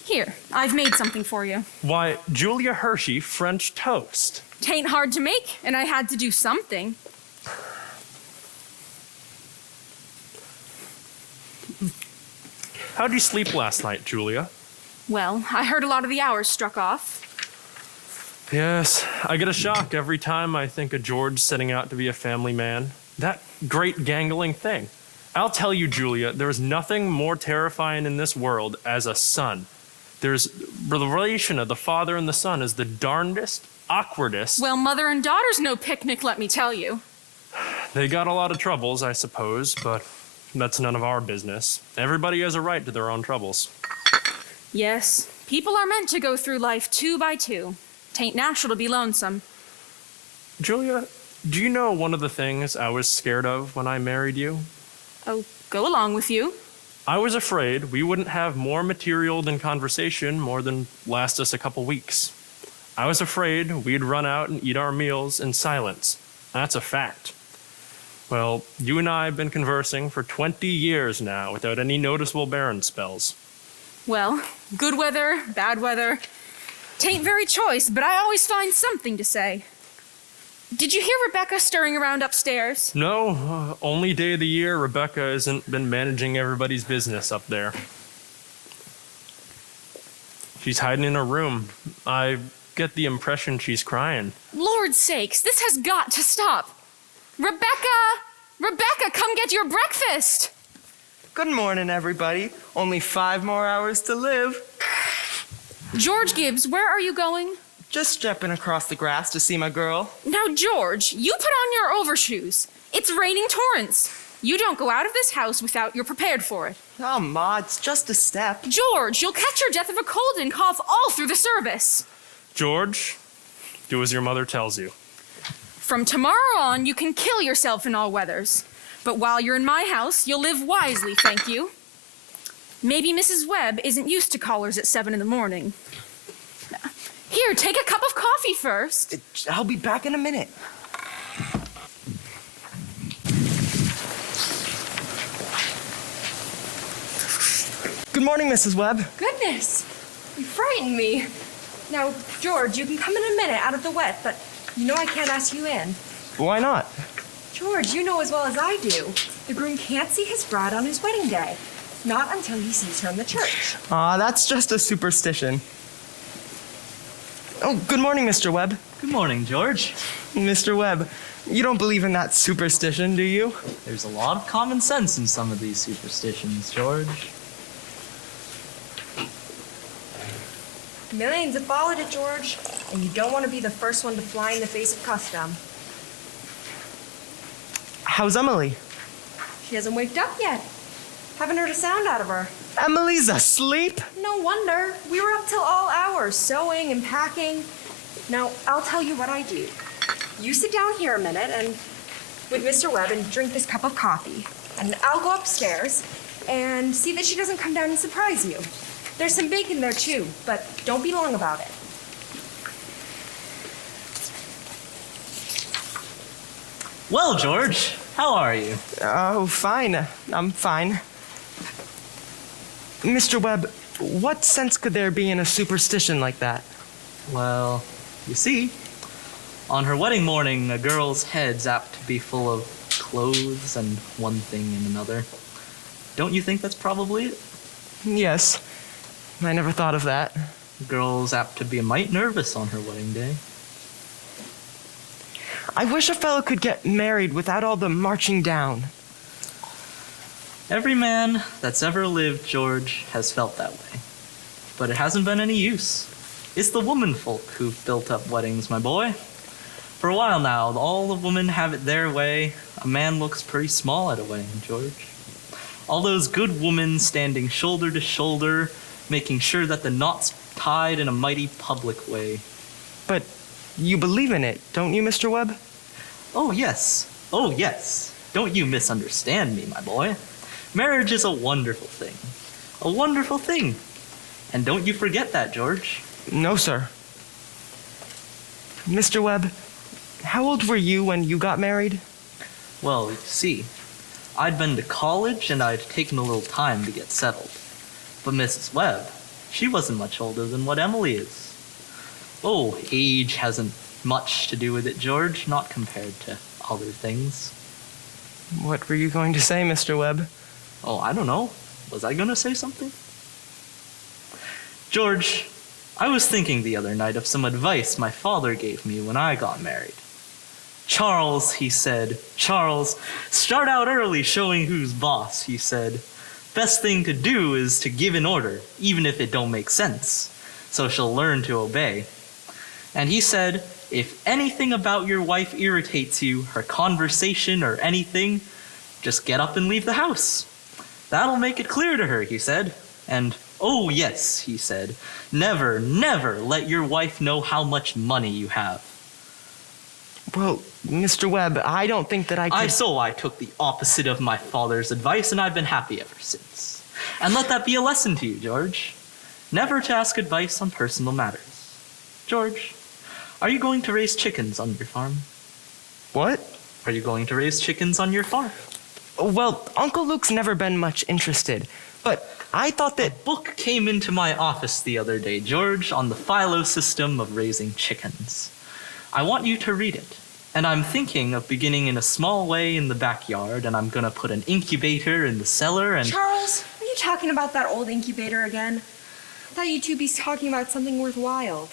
Here, I've made something for you. Why, Julia Hershey French toast. Tain't hard to make, and I had to do something. How'd you sleep last night, Julia? Well, I heard a lot of the hours struck off. Yes, I get a shock every time I think of George setting out to be a family man. That great gangling thing. I'll tell you, Julia, there's nothing more terrifying in this world as a son. The relation of the father and the son is the darndest, awkwardest. Well, mother and daughter's no picnic, let me tell you. They got a lot of troubles, I suppose, but that's none of our business. Everybody has a right to their own troubles. Yes, people are meant to go through life 2 by 2. Tain't natural to be lonesome. Julia, do you know one of the things I was scared of when I married you? Oh, go along with you. I was afraid we wouldn't have more material than conversation more than last us a couple weeks. I was afraid we'd run out and eat our meals in silence. That's a fact. Well, you and I have been conversing for 20 years now without any noticeable barren spells. Well, good weather, bad weather. Tain't very choice, but I always find something to say. Did you hear Rebecca stirring around upstairs? No, only day of the year Rebecca hasn't been managing everybody's business up there. She's hiding in her room. I get the impression she's crying. Lord's sakes, this has got to stop. Rebecca! Rebecca, come get your breakfast! Good morning, everybody. Only 5 more hours to live. George Gibbs, where are you going? Just stepping across the grass to see my girl. Now, George, you put on your overshoes. It's raining torrents. You don't go out of this house without you're prepared for it. Oh, Ma, it's just a step. George, you'll catch your death of a cold and cough all through the service. George, Do as your mother tells you. From tomorrow on, you can kill yourself in all weathers. But while you're in my house, you'll live wisely, thank you. Maybe Mrs. Webb isn't used to callers at 7 in the morning. Here, take a cup of coffee first. I'll be back in a minute. Good morning, Mrs. Webb. Goodness, you frightened me. Now, George, you can come in a minute out of the wet, but you know I can't ask you in. Why not? George, you know as well as I do. The groom can't see his bride on his wedding day. Not until he sees her in the church. That's just a superstition. Oh, good morning, Mr. Webb. Good morning, George. Mr. Webb, you don't believe in that superstition, do you? There's a lot of common sense in some of these superstitions, George. Millions have followed it, George, and you don't want to be the first one to fly in the face of custom. How's Emily? She hasn't waked up yet. Haven't heard a sound out of her. Emily's asleep? No wonder. We were up till all hours, sewing and packing. Now, I'll tell you what I do. You sit down here a minute and with Mr. Webb and drink this cup of coffee. And I'll go upstairs and see that she doesn't come down and surprise you. There's some bacon there too, but don't be long about it. Well, George, how are you? Oh, fine. I'm fine. Mr. Webb, what sense could there be in a superstition like that? Well, you see, on her wedding morning, a girl's head's apt to be full of clothes and one thing and another. Don't you think that's probably it? Yes. I never thought of that. A girl's apt to be a mite nervous on her wedding day. I wish a fellow could get married without all the marching down. Every man that's ever lived, George, has felt that way. But it hasn't been any use. It's the woman folk who've built up weddings, my boy. For a while now, all the women have it their way. A man looks pretty small at a wedding, George. All those good women standing shoulder to shoulder, making sure that the knot's tied in a mighty public way. But you believe in it, don't you, Mr. Webb? Oh, yes. Oh, yes. Don't you misunderstand me, my boy. Marriage is a wonderful thing. A wonderful thing. And don't you forget that, George. No, sir. Mr. Webb, how old were you when you got married? Well, you see, I'd been to college and I'd taken a little time to get settled. But Mrs. Webb, she wasn't much older than what Emily is. Oh, age hasn't much to do with it, George, not compared to other things. What were you going to say, Mr. Webb? Oh, I don't know. Was I going to say something? George, I was thinking the other night of some advice my father gave me when I got married. Charles, he said, Charles, start out early showing who's boss, he said. Best thing to do is to give an order, even if it don't make sense, so she'll learn to obey. And he said, if anything about your wife irritates you, her conversation or anything, just get up and leave the house. That'll make it clear to her, he said. And, oh yes, he said, never, never let your wife know how much money you have. Well, Mr. Webb, I don't think that I could... So I took the opposite of my father's advice, and I've been happy ever since. And let that be a lesson to you, George. Never to ask advice on personal matters. George, are you going to raise chickens on your farm? What? Are you going to raise chickens on your farm? Well, Uncle Luke's never been much interested, but I thought that... A book came into my office the other day, George, on the philo system of raising chickens. I want you to read it. And I'm thinking of beginning in a small way in the backyard, and I'm gonna put an incubator in the cellar and... Charles, are you talking about that old incubator again? I thought you two be talking about something worthwhile.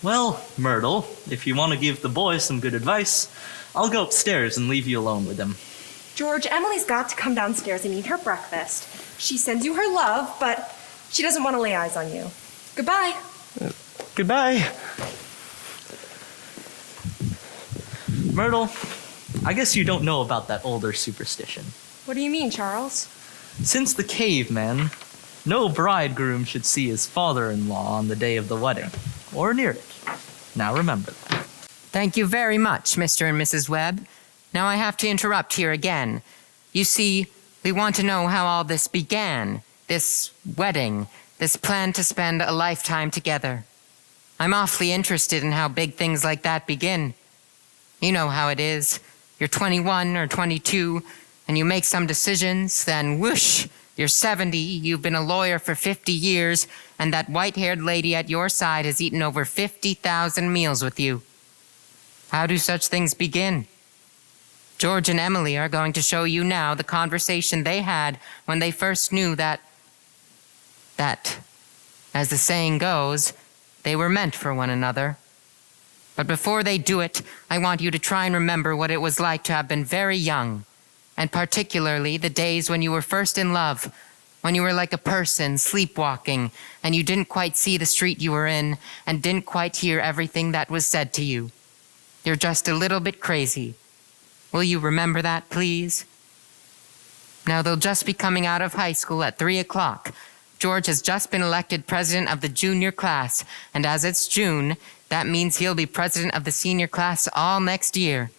Well, Myrtle, if you want to give the boys some good advice, I'll go upstairs and leave you alone with them. George, Emily's got to come downstairs and eat her breakfast. She sends you her love, but she doesn't want to lay eyes on you. Goodbye. Goodbye. Myrtle, I guess you don't know about that older superstition. What do you mean, Charles? Since the caveman, no bridegroom should see his father-in-law on the day of the wedding, or near it. Now remember that. Thank you very much, Mr. and Mrs. Webb. Now I have to interrupt here again. You see, we want to know how all this began. This wedding, this plan to spend a lifetime together. I'm awfully interested in how big things like that begin. You know how it is. You're 21 or 22, and you make some decisions, then whoosh, you're 70, you've been a lawyer for 50 years, and that white-haired lady at your side has eaten over 50,000 meals with you. How do such things begin? George and Emily are going to show you now the conversation they had when they first knew that, as the saying goes, they were meant for one another. But before they do it, I want you to try and remember what it was like to have been very young, and particularly the days when you were first in love, when you were like a person sleepwalking, and you didn't quite see the street you were in, and didn't quite hear everything that was said to you. You're just a little bit crazy. Will you remember that, please? Now, they'll just be coming out of high school at 3 o'clock. George has just been elected president of the junior class, and as it's June, that means he'll be president of the senior class all next year.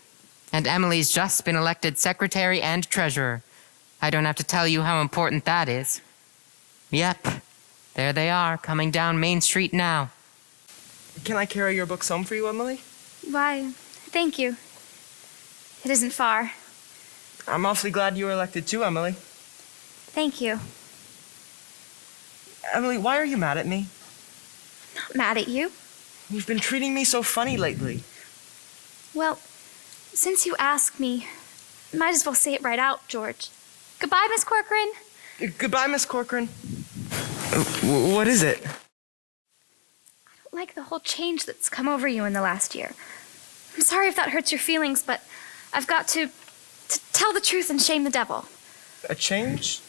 And Emily's just been elected secretary and treasurer. I don't have to tell you how important that is. Yep, there they are, coming down Main Street now. Can I carry your books home for you, Emily? Why, thank you. It isn't far. I'm awfully glad you were elected too, Emily. Thank you. Emily, why are you mad at me? Not mad at you. You've been treating me so funny lately. Well, since you asked me, might as well say it right out, George. Goodbye, Miss Corcoran. Goodbye, Miss Corcoran. What is it? I don't like the whole change that's come over you in the last year. I'm sorry if that hurts your feelings, but I've got to tell the truth and shame the devil. A change?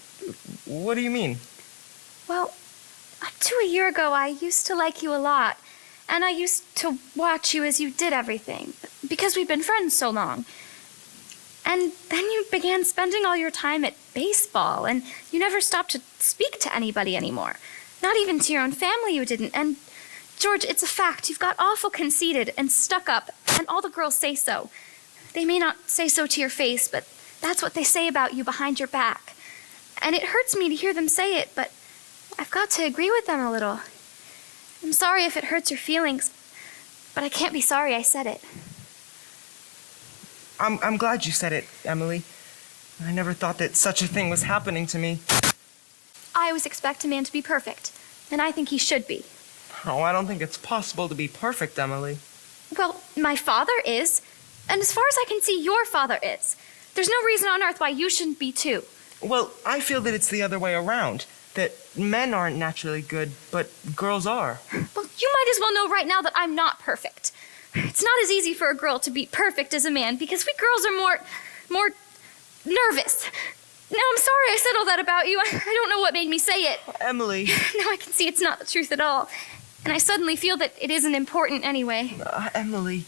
What do you mean? Well, up to a year ago, I used to like you a lot, and I used to watch you as you did everything, because we've been friends so long. And then you began spending all your time at baseball, and you never stopped to speak to anybody anymore. Not even to your own family you didn't. And, George, it's a fact. You've got awful conceited and stuck up, and all the girls say so. They may not say so to your face, but that's what they say about you behind your back. And it hurts me to hear them say it, but I've got to agree with them a little. I'm sorry if it hurts your feelings, but I can't be sorry I said it. I'm glad you said it, Emily. I never thought that such a thing was happening to me. I always expect a man to be perfect, and I think he should be. Oh, I don't think it's possible to be perfect, Emily. Well, my father is, and as far as I can see, your father is. There's no reason on earth why you shouldn't be too. Well, I feel that it's the other way around. That men aren't naturally good, but girls are. Well, you might as well know right now that I'm not perfect. It's not as easy for a girl to be perfect as a man because we girls are more nervous. Now, I'm sorry I said all that about you. I don't know what made me say it. Emily. Now I can see it's not the truth at all. And I suddenly feel that it isn't important anyway. Emily.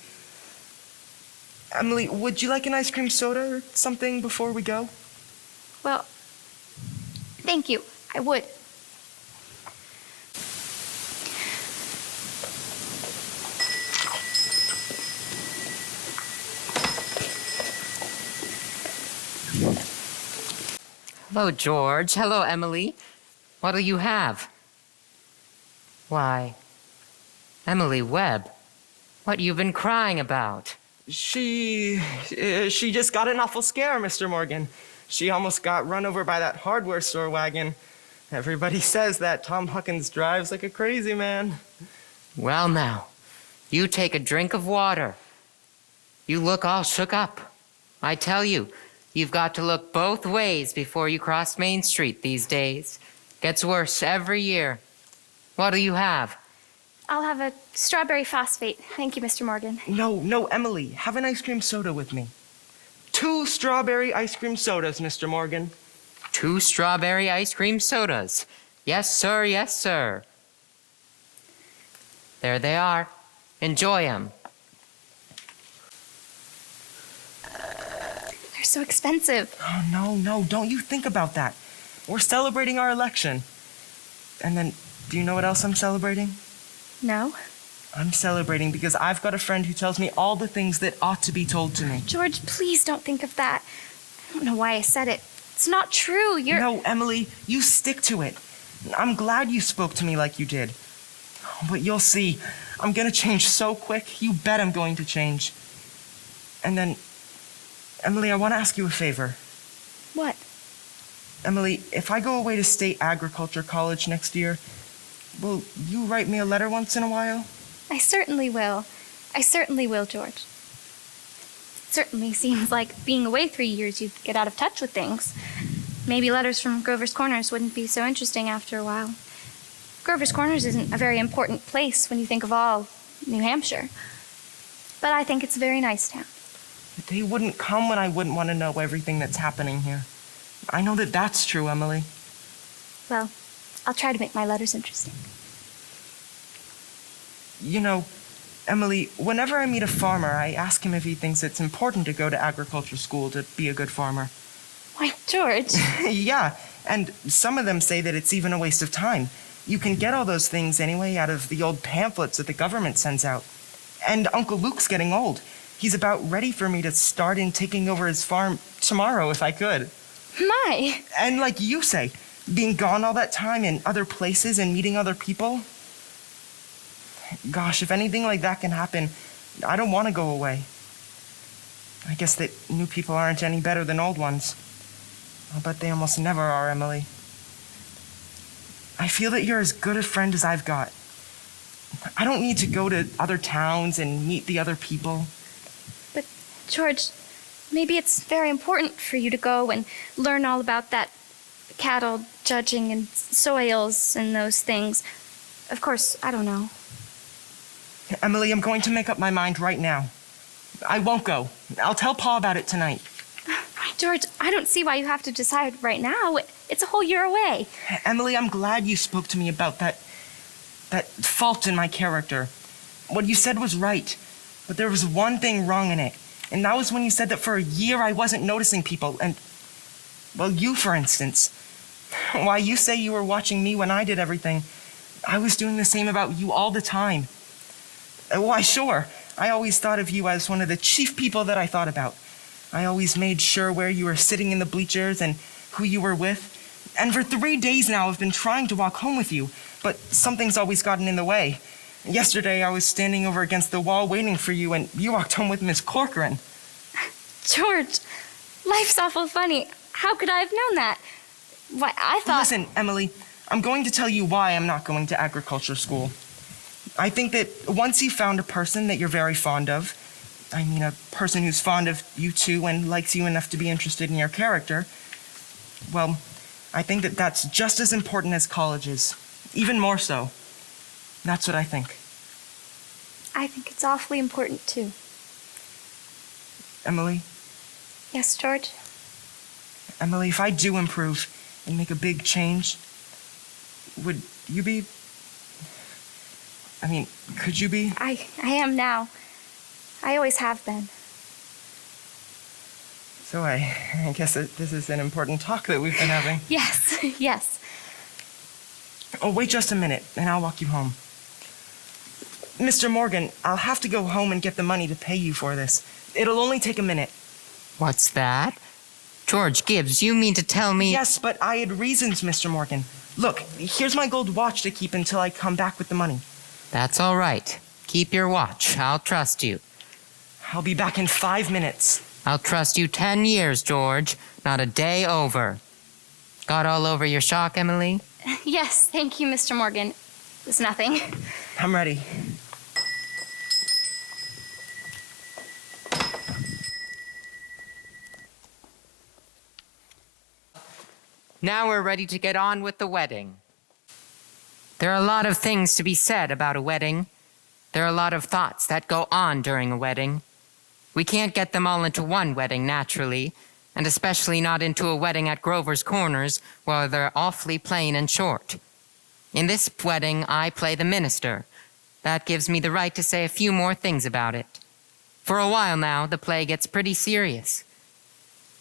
Emily, would you like an ice cream soda or something before we go? Well, thank you. I would. Hello, George. Hello, Emily. What'll you have? Why, Emily Webb, what you been crying about? She just got an awful scare, Mr. Morgan. She almost got run over by that hardware store wagon. Everybody says that Tom Huckins drives like a crazy man. Well, now, you take a drink of water. You look all shook up. I tell you, you've got to look both ways before you cross Main Street these days. Gets worse every year. What'll you have? I'll have a strawberry phosphate. Thank you, Mr. Morgan. No, Emily. Have an ice cream soda with me. 2 strawberry ice cream sodas, Mr. Morgan. 2 strawberry ice cream sodas. Yes, sir, yes, sir. There they are. Enjoy 'em. They're so expensive. Oh, no, don't you think about that. We're celebrating our election. And then, do you know what else I'm celebrating? No. I'm celebrating because I've got a friend who tells me all the things that ought to be told to me. George, please don't think of that. I don't know why I said it. It's not true. You're. No, Emily, you stick to it. I'm glad you spoke to me like you did. But you'll see, I'm gonna change so quick. You bet I'm going to change. And then, Emily, I want to ask you a favor. What? Emily, if I go away to State Agriculture College next year, will you write me a letter once in a while? I certainly will. I certainly will, George. It certainly seems like being away 3 years, you'd get out of touch with things. Maybe letters from Grover's Corners wouldn't be so interesting after a while. Grover's Corners isn't a very important place when you think of all New Hampshire. But I think it's a very nice town. They wouldn't come when I wouldn't want to know everything that's happening here. I know that that's true, Emily. Well, I'll try to make my letters interesting. You know, Emily, whenever I meet a farmer, I ask him if he thinks it's important to go to agriculture school to be a good farmer. Why, George? Yeah, and some of them say that it's even a waste of time. You can get all those things anyway out of the old pamphlets that the government sends out. And Uncle Luke's getting old. He's about ready for me to start in taking over his farm tomorrow if I could. My! And like you say, being gone all that time in other places and meeting other people. Gosh, if anything like that can happen, I don't want to go away. I guess that new people aren't any better than old ones. I'll bet they almost never are, Emily. I feel that you're as good a friend as I've got. I don't need to go to other towns and meet the other people. But, George, maybe it's very important for you to go and learn all about that cattle judging and soils and those things. Of course, I don't know. Emily, I'm going to make up my mind right now. I won't go. I'll tell Pa about it tonight. George, I don't see why you have to decide right now. It's a whole year away. Emily, I'm glad you spoke to me about that fault in my character. What you said was right, but there was one thing wrong in it. And that was when you said that for a year I wasn't noticing people. And, well, you, for instance. Why, you say you were watching me when I did everything. I was doing the same about you all the time. Why, sure. I always thought of you as one of the chief people that I thought about. I always made sure where you were sitting in the bleachers and who you were with. And for 3 days now, I've been trying to walk home with you, but something's always gotten in the way. Yesterday, I was standing over against the wall waiting for you, and you walked home with Miss Corcoran. George, life's awful funny. How could I have known that? Why, I thought... Listen, Emily, I'm going to tell you why I'm not going to agriculture school. I think that once you've found a person that you're very fond of, I mean a person who's fond of you too and likes you enough to be interested in your character, well, I think that that's just as important as college is. Even more so. That's what I think. I think it's awfully important too. Emily? Yes, George? Emily, if I do improve and make a big change, would you be... I mean, could you be? I am now. I always have been. So I guess that this is an important talk that we've been having. Yes, yes. Oh, wait just a minute, and I'll walk you home. Mr. Morgan, I'll have to go home and get the money to pay you for this. It'll only take a minute. What's that? George Gibbs, you mean to tell me... Yes, but I had reasons, Mr. Morgan. Look, here's my gold watch to keep until I come back with the money. That's all right. Keep your watch. I'll trust you. I'll be back in 5 minutes. I'll trust you 10 years, George. Not a day over. Got all over your shock, Emily? Yes, thank you, Mr. Morgan. It was nothing. I'm ready. Now we're ready to get on with the wedding. There are a lot of things to be said about a wedding. There are a lot of thoughts that go on during a wedding. We can't get them all into one wedding, naturally, and especially not into a wedding at Grover's Corners, where they're awfully plain and short. In this wedding, I play the minister. That gives me the right to say a few more things about it. For a while now, the play gets pretty serious.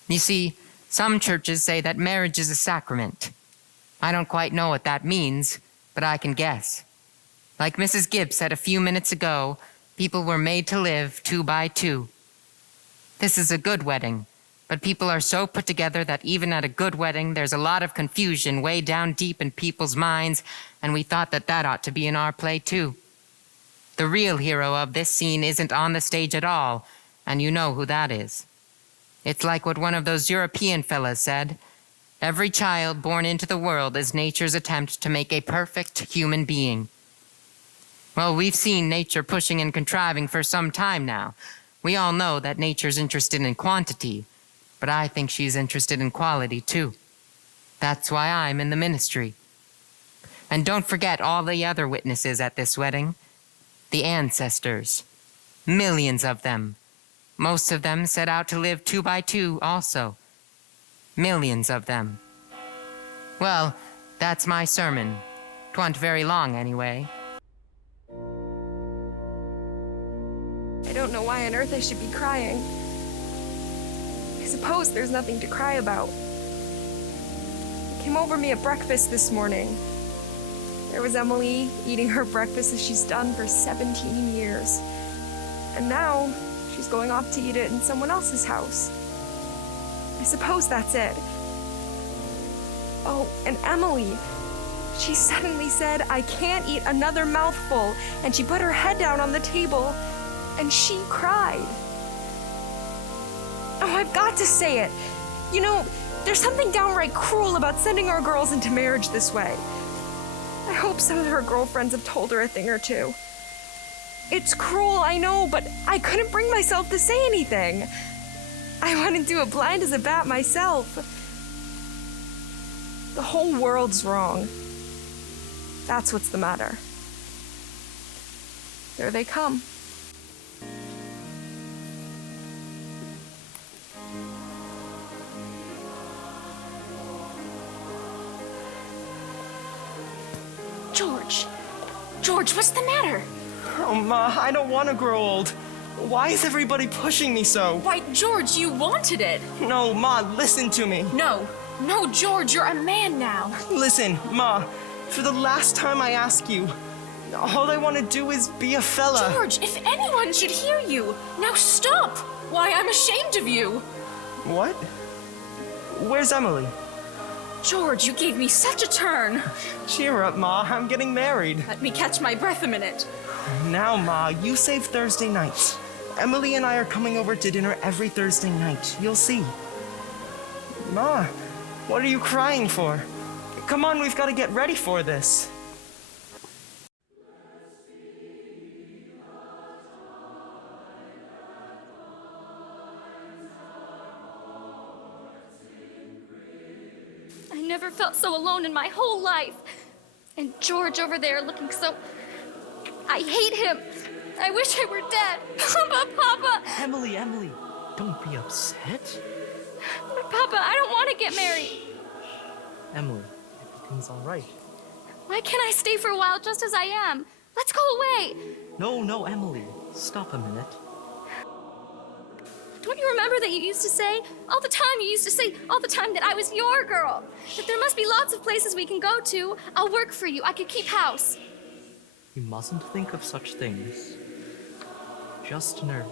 You see, some churches say that marriage is a sacrament. I don't quite know what that means, but I can guess. Like Mrs. Gibbs said a few minutes ago, people were made to live 2 by 2. This is a good wedding, but people are so put together that even at a good wedding, there's a lot of confusion way down deep in people's minds, and we thought that that ought to be in our play too. The real hero of this scene isn't on the stage at all, and you know who that is. It's like what one of those European fellas said. Every child born into the world is nature's attempt to make a perfect human being. Well, we've seen nature pushing and contriving for some time now. We all know that nature's interested in quantity, but I think she's interested in quality too. That's why I'm in the ministry. And don't forget all the other witnesses at this wedding. The ancestors. Millions of them. Most of them set out to live 2 by 2 also. Millions of them. Well, that's my sermon. 'Twa'n't very long anyway. I don't know why on earth I should be crying. I suppose there's nothing to cry about. It came over me at breakfast this morning. There was Emily eating her breakfast as she's done for 17 years. And now she's going off to eat it in someone else's house. I suppose that's it. Oh, and Emily. She suddenly said, "I can't eat another mouthful," and she put her head down on the table, and she cried. Oh, I've got to say it. You know, there's something downright cruel about sending our girls into marriage this way. I hope some of her girlfriends have told her a thing or two. It's cruel, I know, but I couldn't bring myself to say anything. I went into it blind as a bat myself. The whole world's wrong. That's what's the matter. There they come. George, what's the matter? Oh, Ma, I don't want to grow old. Why is everybody pushing me so? Why, George, you wanted it. No, Ma, listen to me. No, George, you're a man now. Listen, Ma, for the last time I ask you, all I want to do is be a fella. George, if anyone should hear you, now stop. Why, I'm ashamed of you. What? Where's Emily? George, you gave me such a turn. Cheer up, Ma, I'm getting married. Let me catch my breath a minute. Now, Ma, you save Thursday nights. Emily and I are coming over to dinner every Thursday night. You'll see. Ma, what are you crying for? Come on, we've got to get ready for this. I never felt so alone in my whole life. And George over there looking so... I hate him. I wish I were dead. Papa! Emily, don't be upset. But Papa, I don't want to get married. Emily, everything's all right. Why can't I stay for a while just as I am? Let's go away. No, Emily. Stop a minute. Don't you remember that you used to say, all the time that I was your girl? That there must be lots of places we can go to. I'll work for you. I could keep house. You mustn't think of such things. Just nervous.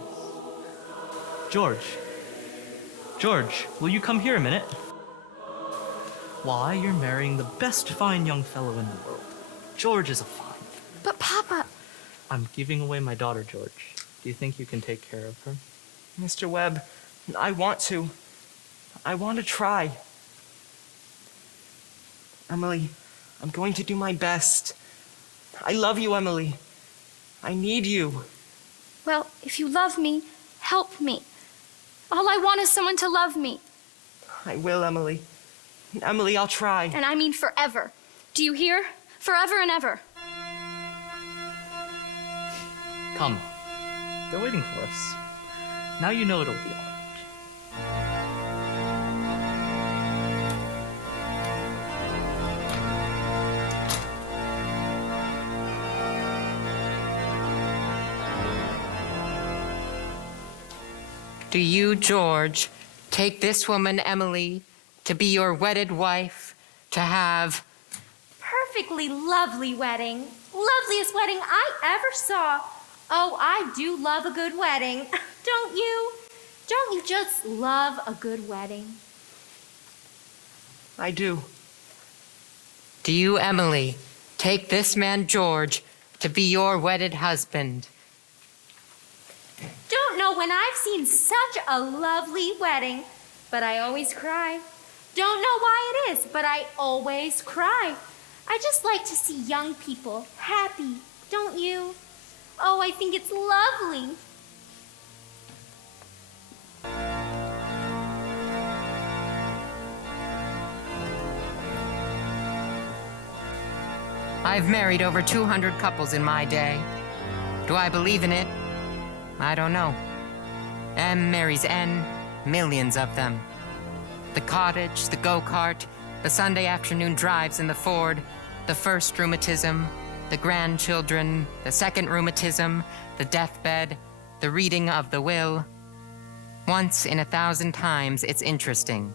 George, will you come here a minute? Why, you're marrying the best fine young fellow in the world. George is a fine. But Papa... I'm giving away my daughter, George. Do you think you can take care of her? Mr. Webb, I want to. I want to try. Emily, I'm going to do my best. I love you, Emily. I need you. Well, if you love me, help me. All I want is someone to love me. I will, Emily. Emily, I'll try. And I mean forever. Do you hear? Forever and ever. Come. They're waiting for us. Now you know it'll be all right. Do you, George, take this woman, Emily, to be your wedded wife, to have... Perfectly lovely wedding. loveliest wedding I ever saw. Oh, I do love a good wedding. Don't you? Don't you just love a good wedding? I do. Do you, Emily, take this man, George, to be your wedded husband? Don't know when I've seen such a lovely wedding, but I always cry. Don't know why it is, but I always cry. I just like to see young people happy, don't you? Oh, I think it's lovely. I've married over 200 couples in my day. Do I believe in it? I don't know. M marries N, millions of them. The cottage, the go-kart, the Sunday afternoon drives in the Ford, the first rheumatism, the grandchildren, the second rheumatism, the deathbed, the reading of the will. Once in 1,000 times, it's interesting.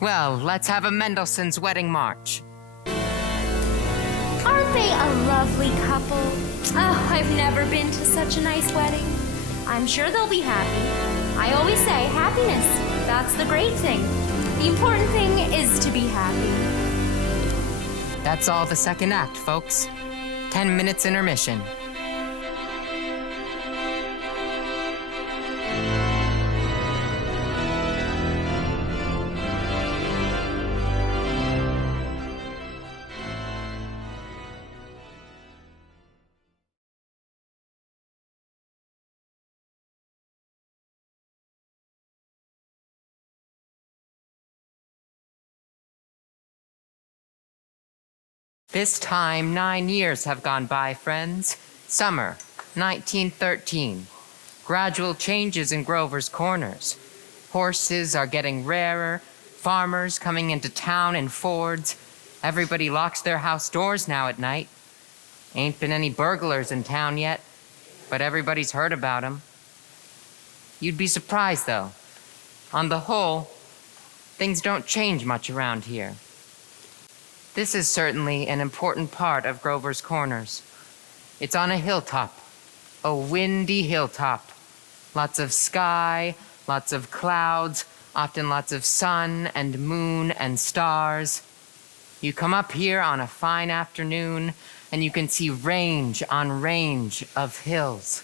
Well, let's have a Mendelssohn's Wedding March. Aren't they a lovely couple? Oh, I've never been to such a nice wedding. I'm sure they'll be happy. I always say happiness. That's the great thing. The important thing is to be happy. That's all the second act, folks. 10 minutes intermission. This time, 9 years have gone by, friends. Summer, 1913. Gradual changes in Grover's Corners. Horses are getting rarer, farmers coming into town in Fords. Everybody locks their house doors now at night. Ain't been any burglars in town yet, but everybody's heard about 'em. You'd be surprised, though. On the whole, things don't change much around here. This is certainly an important part of Grover's Corners. It's on a hilltop, a windy hilltop. Lots of sky, lots of clouds, often lots of sun and moon and stars. You come up here on a fine afternoon, and you can see range on range of hills.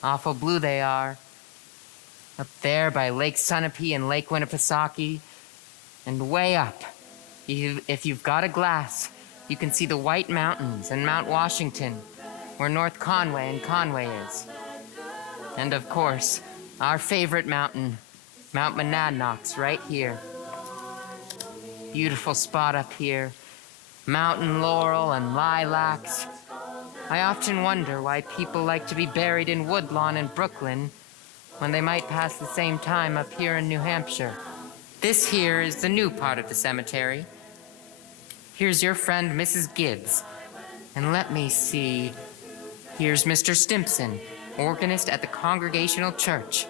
Awful blue they are. Up there by Lake Sunapee and Lake Winnipesaukee, and way up, if you've got a glass, you can see the White Mountains and Mount Washington, where North Conway and Conway is. And of course, our favorite mountain, Mount Monadnock's right here. Beautiful spot up here. Mountain laurel and lilacs. I often wonder why people like to be buried in Woodlawn in Brooklyn when they might pass the same time up here in New Hampshire. This here is the new part of the cemetery. Here's your friend, Mrs. Gibbs. And let me see. Here's Mr. Stimpson, organist at the Congregational Church.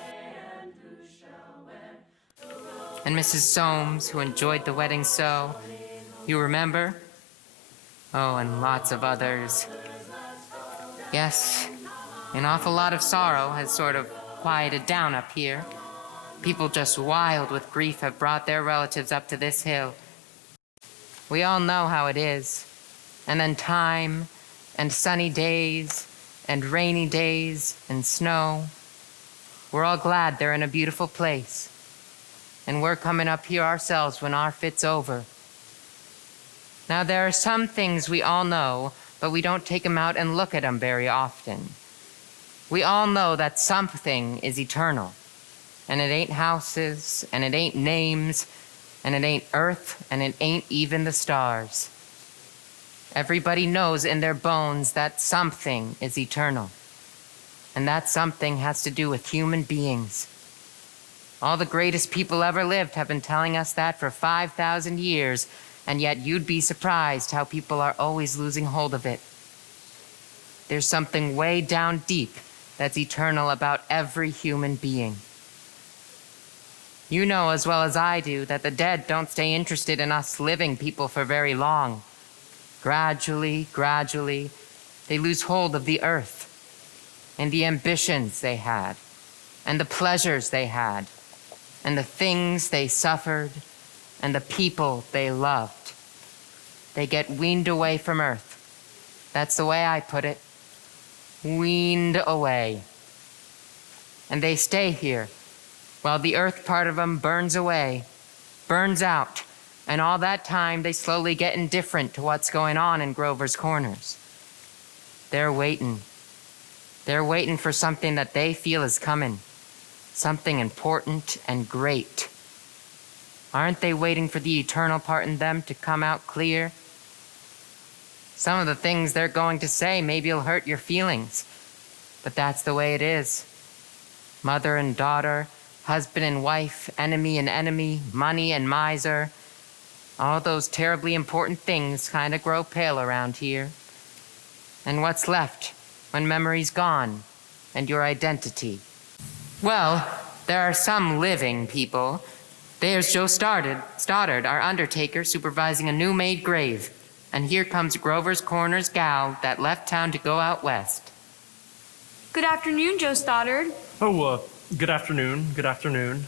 And Mrs. Soames, who enjoyed the wedding so. You remember? Oh, and lots of others. Yes, an awful lot of sorrow has sort of quieted down up here. People just wild with grief have brought their relatives up to this hill. We all know how it is. And then time, and sunny days, and rainy days, and snow. We're all glad they're in a beautiful place. And we're coming up here ourselves when our fit's over. Now, there are some things we all know, but we don't take 'em out and look at 'em very often. We all know that something is eternal. And it ain't houses, and it ain't names, and it ain't earth, and it ain't even the stars. Everybody knows in their bones that something is eternal. And that something has to do with human beings. All the greatest people ever lived have been telling us that for 5,000 years, and yet you'd be surprised how people are always losing hold of it. There's something way down deep that's eternal about every human being. You know as well as I do that the dead don't stay interested in us living people for very long. Gradually, they lose hold of the earth and the ambitions they had and the pleasures they had and the things they suffered and the people they loved. They get weaned away from earth. That's the way I put it. Weaned away. And they stay here while the earth part of them burns away, burns out, and all that time they slowly get indifferent to what's going on in Grover's Corners. They're waiting. They're waiting for something that they feel is coming, something important and great. Aren't they waiting for the eternal part in them to come out clear? Some of the things they're going to say maybe will hurt your feelings, but that's the way it is. Mother and daughter, husband and wife, enemy and enemy, money and miser. All those terribly important things kind of grow pale around here. And what's left when memory's gone and your identity? Well, there are some living people. There's Joe Stoddard, our undertaker, supervising a new-made grave. And here comes Grover's Corners gal that left town to go out west. Good afternoon, Joe Stoddard. Oh, good afternoon. Good afternoon.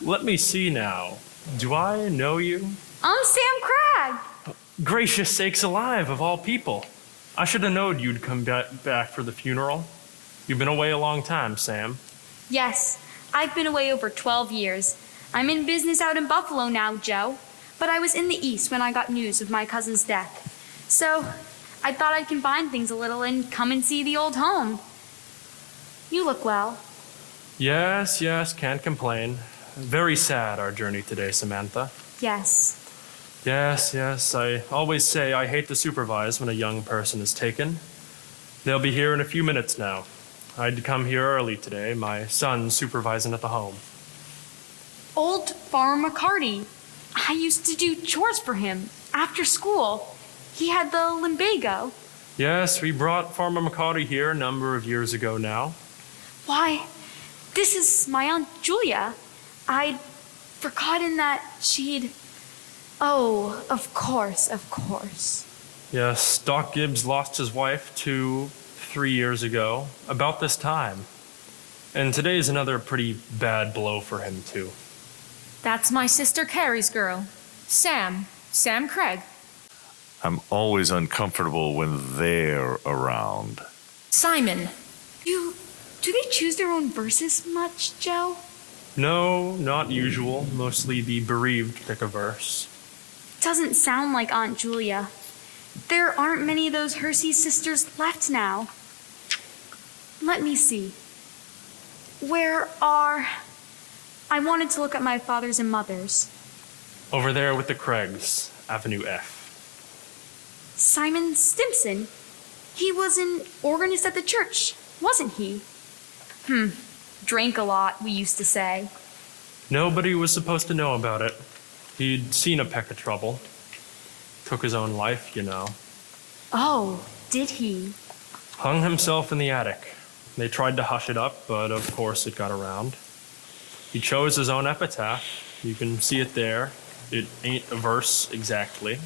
Let me see now. Do I know you? I'm Sam Cragg. Gracious sakes alive, of all people. I should have known you'd come back for the funeral. You've been away a long time, Sam. Yes, I've been away over 12 years. I'm in business out in Buffalo now, Joe. But I was in the East when I got news of my cousin's death. So I thought I'd combine things a little and come and see the old home. You look well. Yes, can't complain. Very sad, our journey today, Samantha. Yes. Yes, I always say I hate to supervise when a young person is taken. They'll be here in a few minutes now. I'd come here early today. My son's supervising at the home. Old Farmer McCarty. I used to do chores for him after school. He had the lumbago. Yes, we brought Farmer McCarty here a number of years ago now. Why, this is my Aunt Julia. I'd forgotten that she'd... Oh, of course. Yes, Doc Gibbs lost his wife 2-3 years ago, about this time. And today's another pretty bad blow for him, too. That's my sister Carrie's girl, Sam Craig. I'm always uncomfortable when they're around. Simon. Do they choose their own verses much, Joe? No, not usual. Mostly the bereaved pick a verse. Doesn't sound like Aunt Julia. There aren't many of those Hersey sisters left now. Let me see. Where are... I wanted to look at my father's and mother's. Over there with the Craigs, Avenue F. Simon Stimson. He was an organist at the church, wasn't he? Drank a lot, we used to say. Nobody was supposed to know about it. He'd seen a peck of trouble. Took his own life, you know. Oh, did he? Hung himself in the attic. They tried to hush it up, but of course it got around. He chose his own epitaph. You can see it there. It ain't a verse exactly.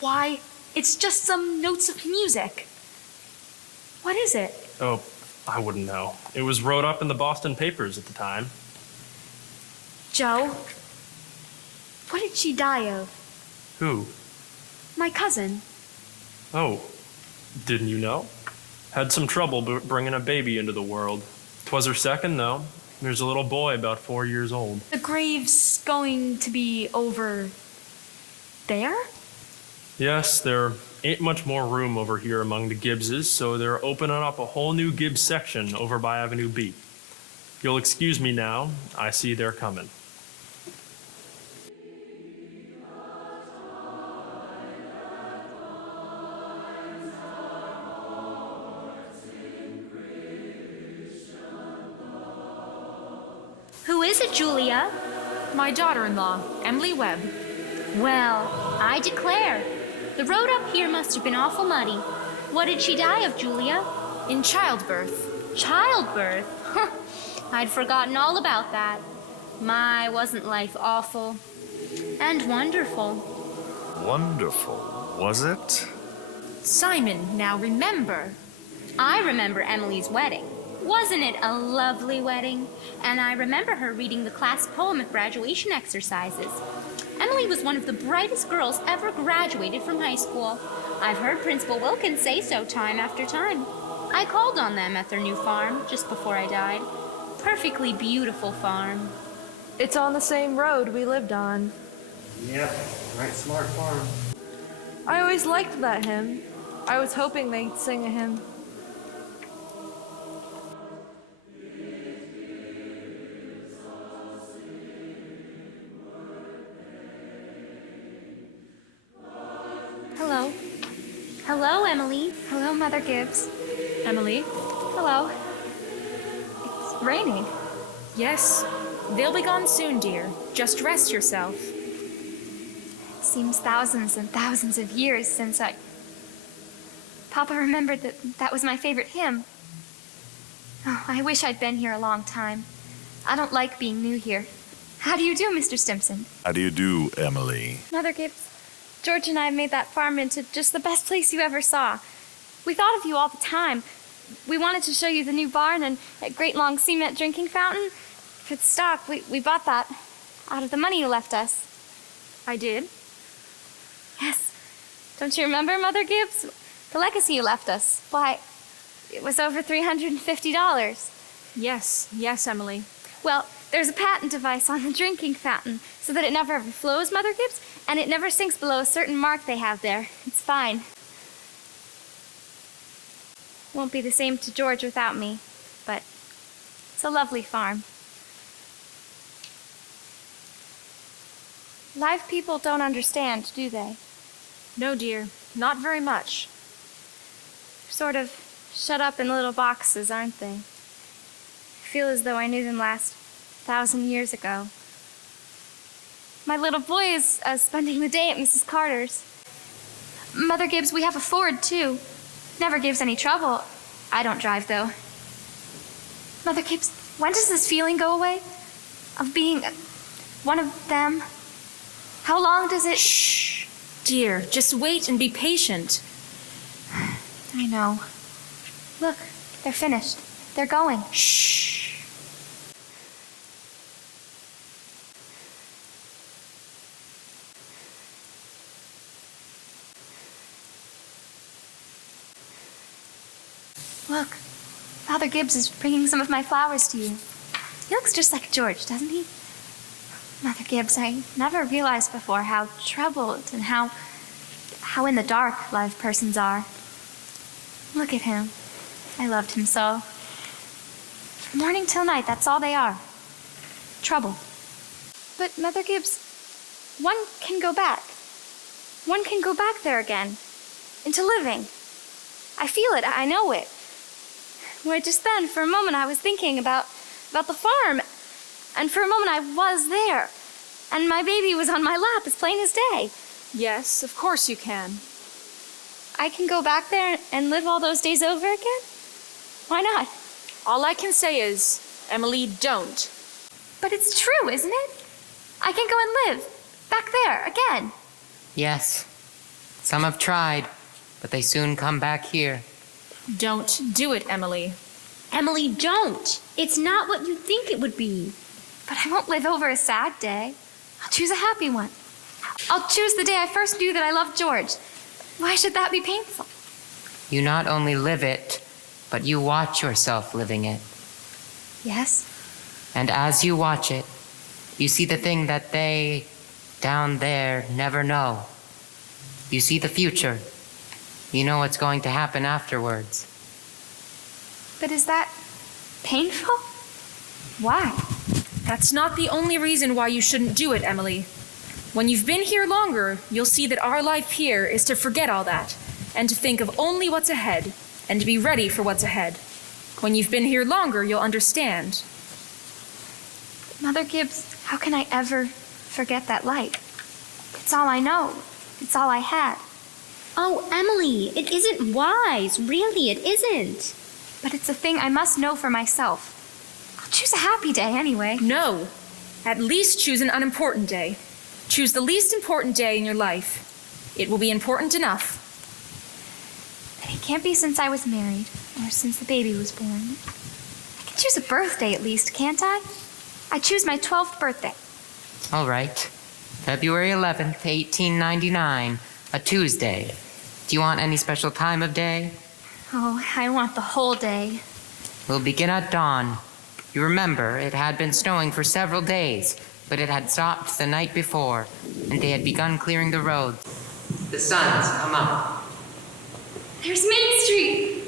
Why, it's just some notes of music. What is it? Oh, I wouldn't know. It was wrote up in the Boston papers at the time. Joe, what did she die of? Who? My cousin. Oh, didn't you know? Had some trouble bringing a baby into the world. 'Twas her second, though. There's a little boy about 4 years old. The grave's going to be over there? Yes, there ain't much more room over here among the Gibbses, so they're opening up a whole new Gibbs section over by Avenue B. You'll excuse me now. I see they're coming. Who is it, Julia? My daughter-in-law, Emily Webb. Well, I declare, the road up here must have been awful muddy. What did she die of, Julia? In childbirth. Childbirth? I'd forgotten all about that. My, wasn't life awful and wonderful. Wonderful, was it? Simon, now remember. I remember Emily's wedding. Wasn't it a lovely wedding? And I remember her reading the class poem at graduation exercises. Emily was one of the brightest girls ever graduated from high school. I've heard Principal Wilkins say so time after time. I called on them at their new farm just before I died. Perfectly beautiful farm. It's on the same road we lived on. Yep, right smart farm. I always liked that hymn. I was hoping they'd sing a hymn. Hello. Hello, Emily. Hello, Mother Gibbs. Emily? Hello. It's raining. Yes. They'll be gone soon, dear. Just rest yourself. It seems thousands and thousands of years since Papa remembered that was my favorite hymn. Oh, I wish I'd been here a long time. I don't like being new here. How do you do, Mr. Stimson? How do you do, Emily? Mother Gibbs, George and I made that farm into just the best place you ever saw. We thought of you all the time. We wanted to show you the new barn and that great long cement drinking fountain. For the stock, we bought that out of the money you left us. I did? Yes. Don't you remember, Mother Gibbs? The legacy you left us. Why, it was over $350. Yes, Emily. Well, there's a patent device on the drinking fountain so that it never overflows, Mother Gibbs, and it never sinks below a certain mark they have there. It's fine. Won't be the same to George without me, but it's a lovely farm. Live people don't understand, do they? No, dear. Not very much. Sort of shut up in little boxes, aren't they? I feel as though I knew them last 1,000 years ago. My little boy is spending the day at Mrs. Carter's. Mother Gibbs, we have a Ford, too. Never gives any trouble. I don't drive, though. Mother Gibbs, when does this feeling go away? Of being one of them? How long does it... Shh. Dear, just wait and be patient. I know. Look, they're finished. They're going. Shh. Look, Father Gibbs is bringing some of my flowers to you. He looks just like George, doesn't he? Mother Gibbs, I never realized before how troubled and how in the dark live persons are. Look at him. I loved him so. From morning till night, that's all they are. Trouble. But Mother Gibbs, one can go back. One can go back there again. Into living. I feel it. I know it. Where just then, for a moment, I was thinking about the farm. And for a moment, I was there. And my baby was on my lap as plain as day. Yes, of course you can. I can go back there and live all those days over again? Why not? All I can say is, Emily, don't. But it's true, isn't it? I can go and live. Back there, again. Yes. Some have tried, but they soon come back here. Don't do it, Emily. Emily, don't. It's not what you think it would be. But I won't live over a sad day. I'll choose a happy one. I'll choose the day I first knew that I loved George. Why should that be painful? You not only live it, but you watch yourself living it. Yes? And as you watch it, you see the thing that they, down there, never know. You see the future. You know what's going to happen afterwards. But is that painful? Why? That's not the only reason why you shouldn't do it, Emily. When you've been here longer, you'll see that our life here is to forget all that, and to think of only what's ahead, and to be ready for what's ahead. When you've been here longer, you'll understand. Mother Gibbs, how can I ever forget that light? It's all I know. It's all I had. Oh, Emily, it isn't wise. Really, it isn't. But it's a thing I must know for myself. I'll choose a happy day anyway. No. At least choose an unimportant day. Choose the least important day in your life. It will be important enough. It can't be since I was married, or since the baby was born. I can choose a birthday at least, can't I? I choose my 12th birthday. All right. February 11th, 1899, a Tuesday. Do you want any special time of day? Oh, I want the whole day. We'll begin at dawn. You remember, it had been snowing for several days, but it had stopped the night before, and they had begun clearing the roads. The sun's come up. There's Main Street.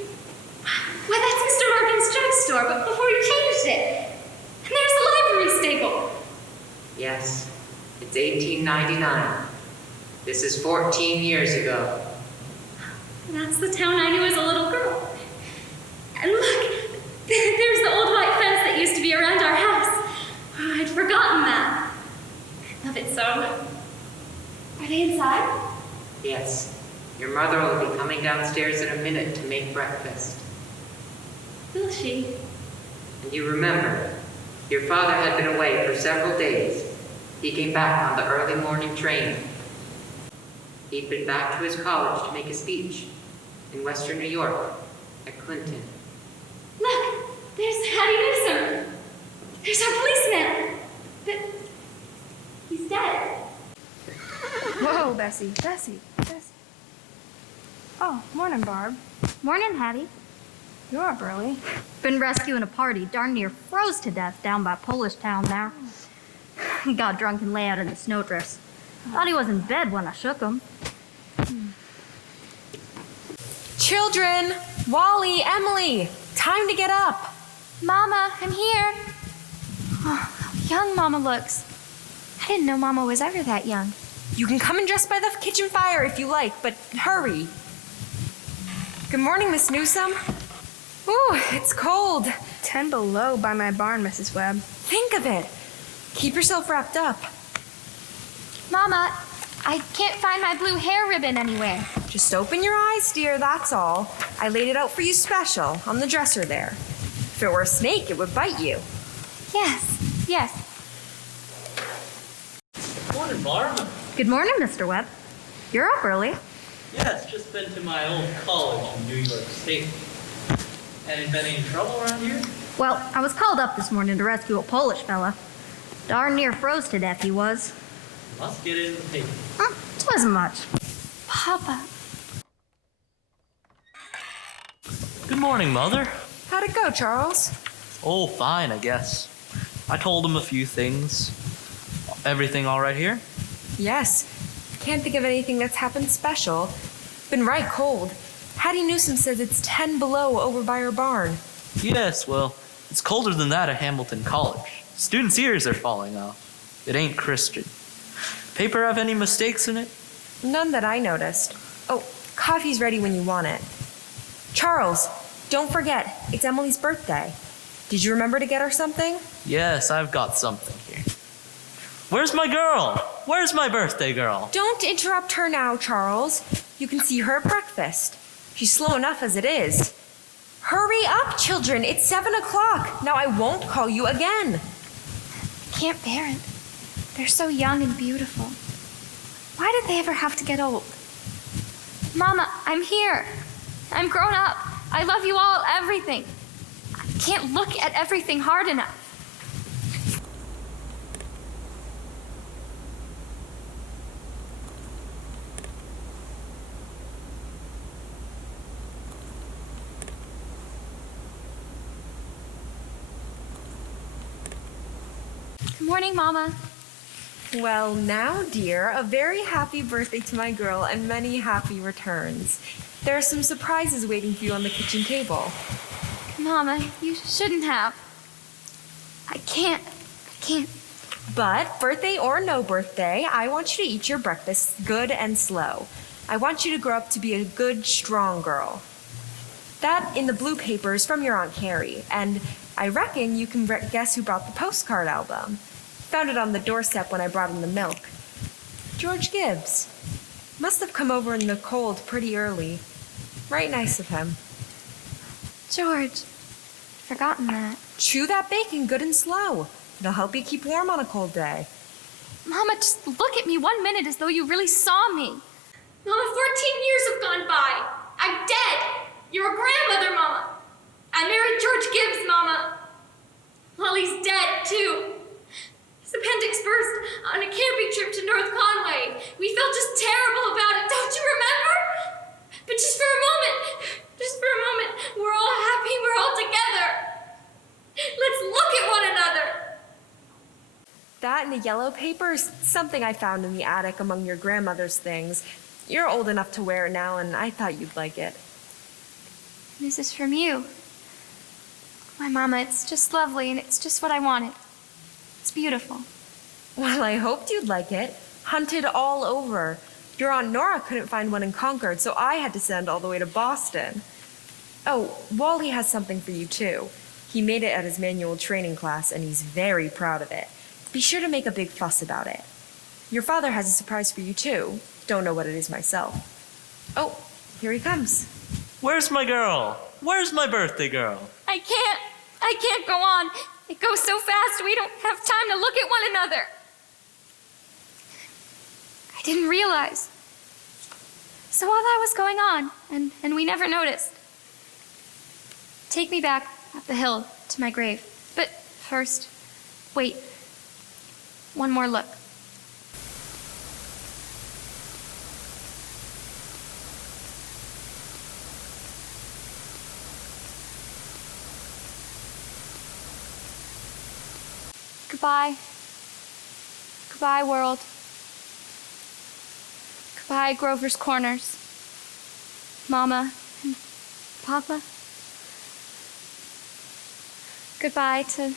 Why, that's Mr. Morgan's drugstore, but before he changed it. And there's the livery stable. Yes, it's 1899. This is 14 years ago. That's the town I knew as a little girl. And look, there's the old white fence that used to be around our house. Oh, I'd forgotten that. I love it so. Are they inside? Yes. Your mother will be coming downstairs in a minute to make breakfast. Will she? And you remember, your father had been away for several days. He came back on the early morning train. He'd been back to his college to make a speech in Western New York at Clinton. Look, there's Hattie Newsom. There's our policeman. But he's dead. Whoa, Bessie. Oh, morning, Barb. Morning, Hattie. You're up early. Been rescuing a party. Darn near froze to death down by Polish Town there. Got drunk and lay out in the snowdrifts. Thought he was in bed when I shook him. Children! Wally, Emily! Time to get up! Mama, I'm here. Oh, how young Mama looks. I didn't know Mama was ever that young. You can come and dress by the kitchen fire if you like, but hurry. Good morning, Miss Newsom. Ooh, it's cold. 10 below by my barn, Mrs. Webb. Think of it. Keep yourself wrapped up. Mama, I can't find my blue hair ribbon anywhere. Just open your eyes, dear, that's all. I laid it out for you special on the dresser there. If it were a snake, it would bite you. Yes. Morning, Barb. Good morning, Mr. Webb. You're up early. Yes, just been to my old college in New York State. Been any trouble around here? Well, I was called up this morning to rescue a Polish fella. Darn near froze to death he was. Must get it in the paper. Twasn't much. Papa. Good morning, Mother. How'd it go, Charles? Oh, fine, I guess. I told him a few things. Everything all right here? Yes. Can't think of anything that's happened special. Been right cold. Hattie Newsom says it's 10 below over by her barn. Yes, well, it's colder than that at Hamilton College. Students' ears are falling off. It ain't Christian. Paper have any mistakes in it? None that I noticed. Oh, coffee's ready when you want it. Charles, don't forget, it's Emily's birthday. Did you remember to get her something? Yes, I've got something here. Where's my girl? Where's my birthday girl? Don't interrupt her now, Charles. You can see her at breakfast. She's slow enough as it is. Hurry up, children. It's 7 o'clock. Now I won't call you again. I can't bear it. They're so young and beautiful. Why did they ever have to get old? Mama, I'm here. I'm grown up. I love you all, everything. I can't look at everything hard enough. Good morning, Mama. Well, now, dear, a very happy birthday to my girl and many happy returns. There are some surprises waiting for you on the kitchen table. Mama, you shouldn't have. I can't. But, birthday or no birthday, I want you to eat your breakfast good and slow. I want you to grow up to be a good, strong girl. That in the blue paper is from your Aunt Carrie, and I reckon you can guess who brought the postcard album. Found it on the doorstep when I brought in the milk. George Gibbs. Must have come over in the cold pretty early. Right nice of him. George, forgotten that. Chew that bacon good and slow. It'll help you keep warm on a cold day. Mama, just look at me 1 minute as though you really saw me. Mama, 14 years have gone by. I'm dead. You're a grandmother, Mama. I married George Gibbs, Mama. Molly's dead, too. His appendix burst on a camping trip to North Conway. We felt just terrible about it, don't you remember? But just for a moment, we're all happy, we're all together. Let's look at one another. That and the yellow paper is something I found in the attic among your grandmother's things. You're old enough to wear it now, and I thought you'd like it. This is from you. My mama, it's just lovely, and it's just what I wanted. It's beautiful. Well, I hoped you'd like it. Hunted all over. Your Aunt Nora couldn't find one in Concord, so I had to send all the way to Boston. Oh, Wally has something for you, too. He made it at his manual training class, and he's very proud of it. Be sure to make a big fuss about it. Your father has a surprise for you, too. Don't know what it is myself. Oh, here he comes. Where's my girl? Where's my birthday girl? I can't go on. It goes so fast, we don't have time to look at one another. I didn't realize. So all that was going on, and we never noticed. Take me back up the hill to my grave. But first, wait. One more look. Goodbye. Goodbye, world. Goodbye, Grover's Corners. Mama and Papa. Goodbye to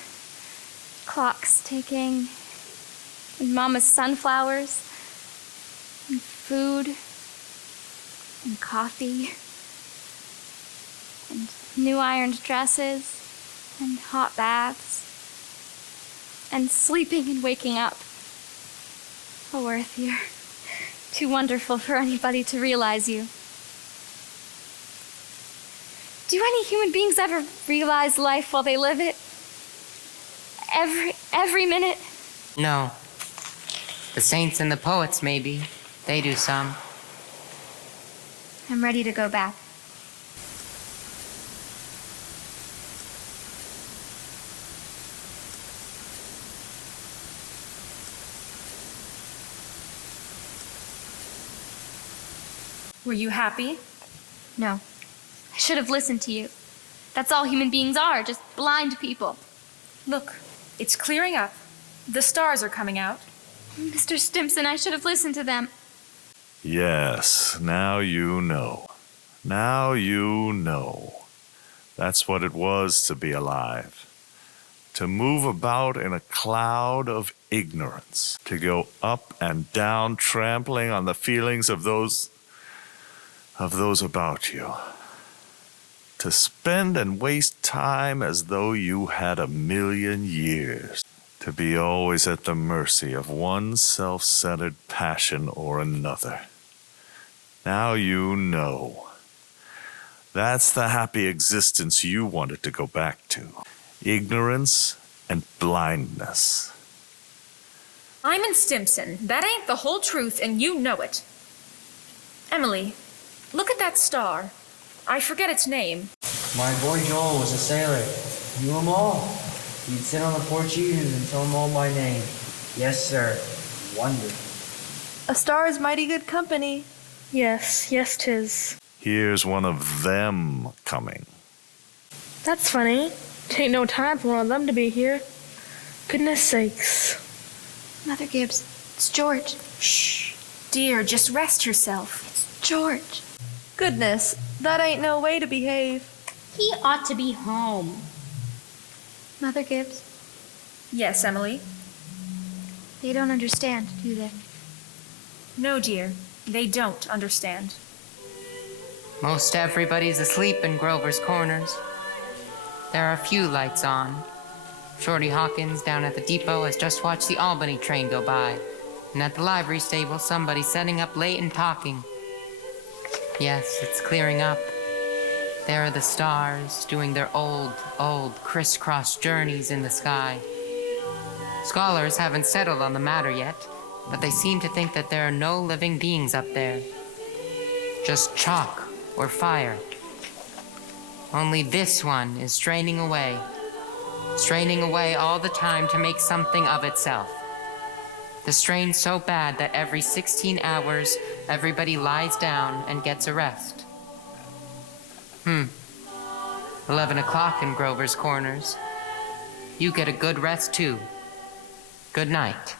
clocks ticking, and Mama's sunflowers, and food, and coffee, and new ironed dresses, and hot baths, and sleeping and waking up. Oh, Earth, you're too wonderful for anybody to realize you. Do any human beings ever realize life while they live it? Every minute? No. The saints and the poets, maybe. They do some. I'm ready to go back. Were you happy? No. I should have listened to you. That's all human beings are, just blind people. Look, it's clearing up. The stars are coming out. Mr. Stimson, I should have listened to them. Yes, now you know. Now you know. That's what it was to be alive. To move about in a cloud of ignorance. To go up and down, trampling on the feelings of those about you. To spend and waste time as though you had 1,000,000 years. To be always at the mercy of one self-centered passion or another. Now you know. That's the happy existence you wanted to go back to. Ignorance and blindness. I'm in Stimson. That ain't the whole truth, and you know it. Emily, look at that star. I forget its name. My boy Joel was a sailor. Knew them all. He'd sit on the porch evenings and tell them all by name. Yes, sir. Wonderful. A star is mighty good company. Yes, 'tis. Here's one of them coming. That's funny. Tain't no time for one of them to be here. Goodness sakes. Mother Gibbs, it's George. Shh. Dear, just rest yourself. It's George. Goodness, that ain't no way to behave. He ought to be home. Mother Gibbs, Yes, Emily? they don't understand, do they? No, dear. They don't understand. Most everybody's asleep in Grover's Corners. There are a few lights on. Shorty Hawkins down at the depot has just watched the Albany train go by. And at the livery stable, somebody's setting up late and talking. Yes, it's clearing up. There are the stars doing their old crisscross journeys in the sky. Scholars haven't settled on the matter yet, but they seem to think that there are no living beings up there. just chalk or fire. Only this one is straining away all the time to make something of itself. The strain's so bad that every 16 hours, everybody lies down and gets a rest. 11 o'clock in Grover's Corners. You get a good rest too. Good night.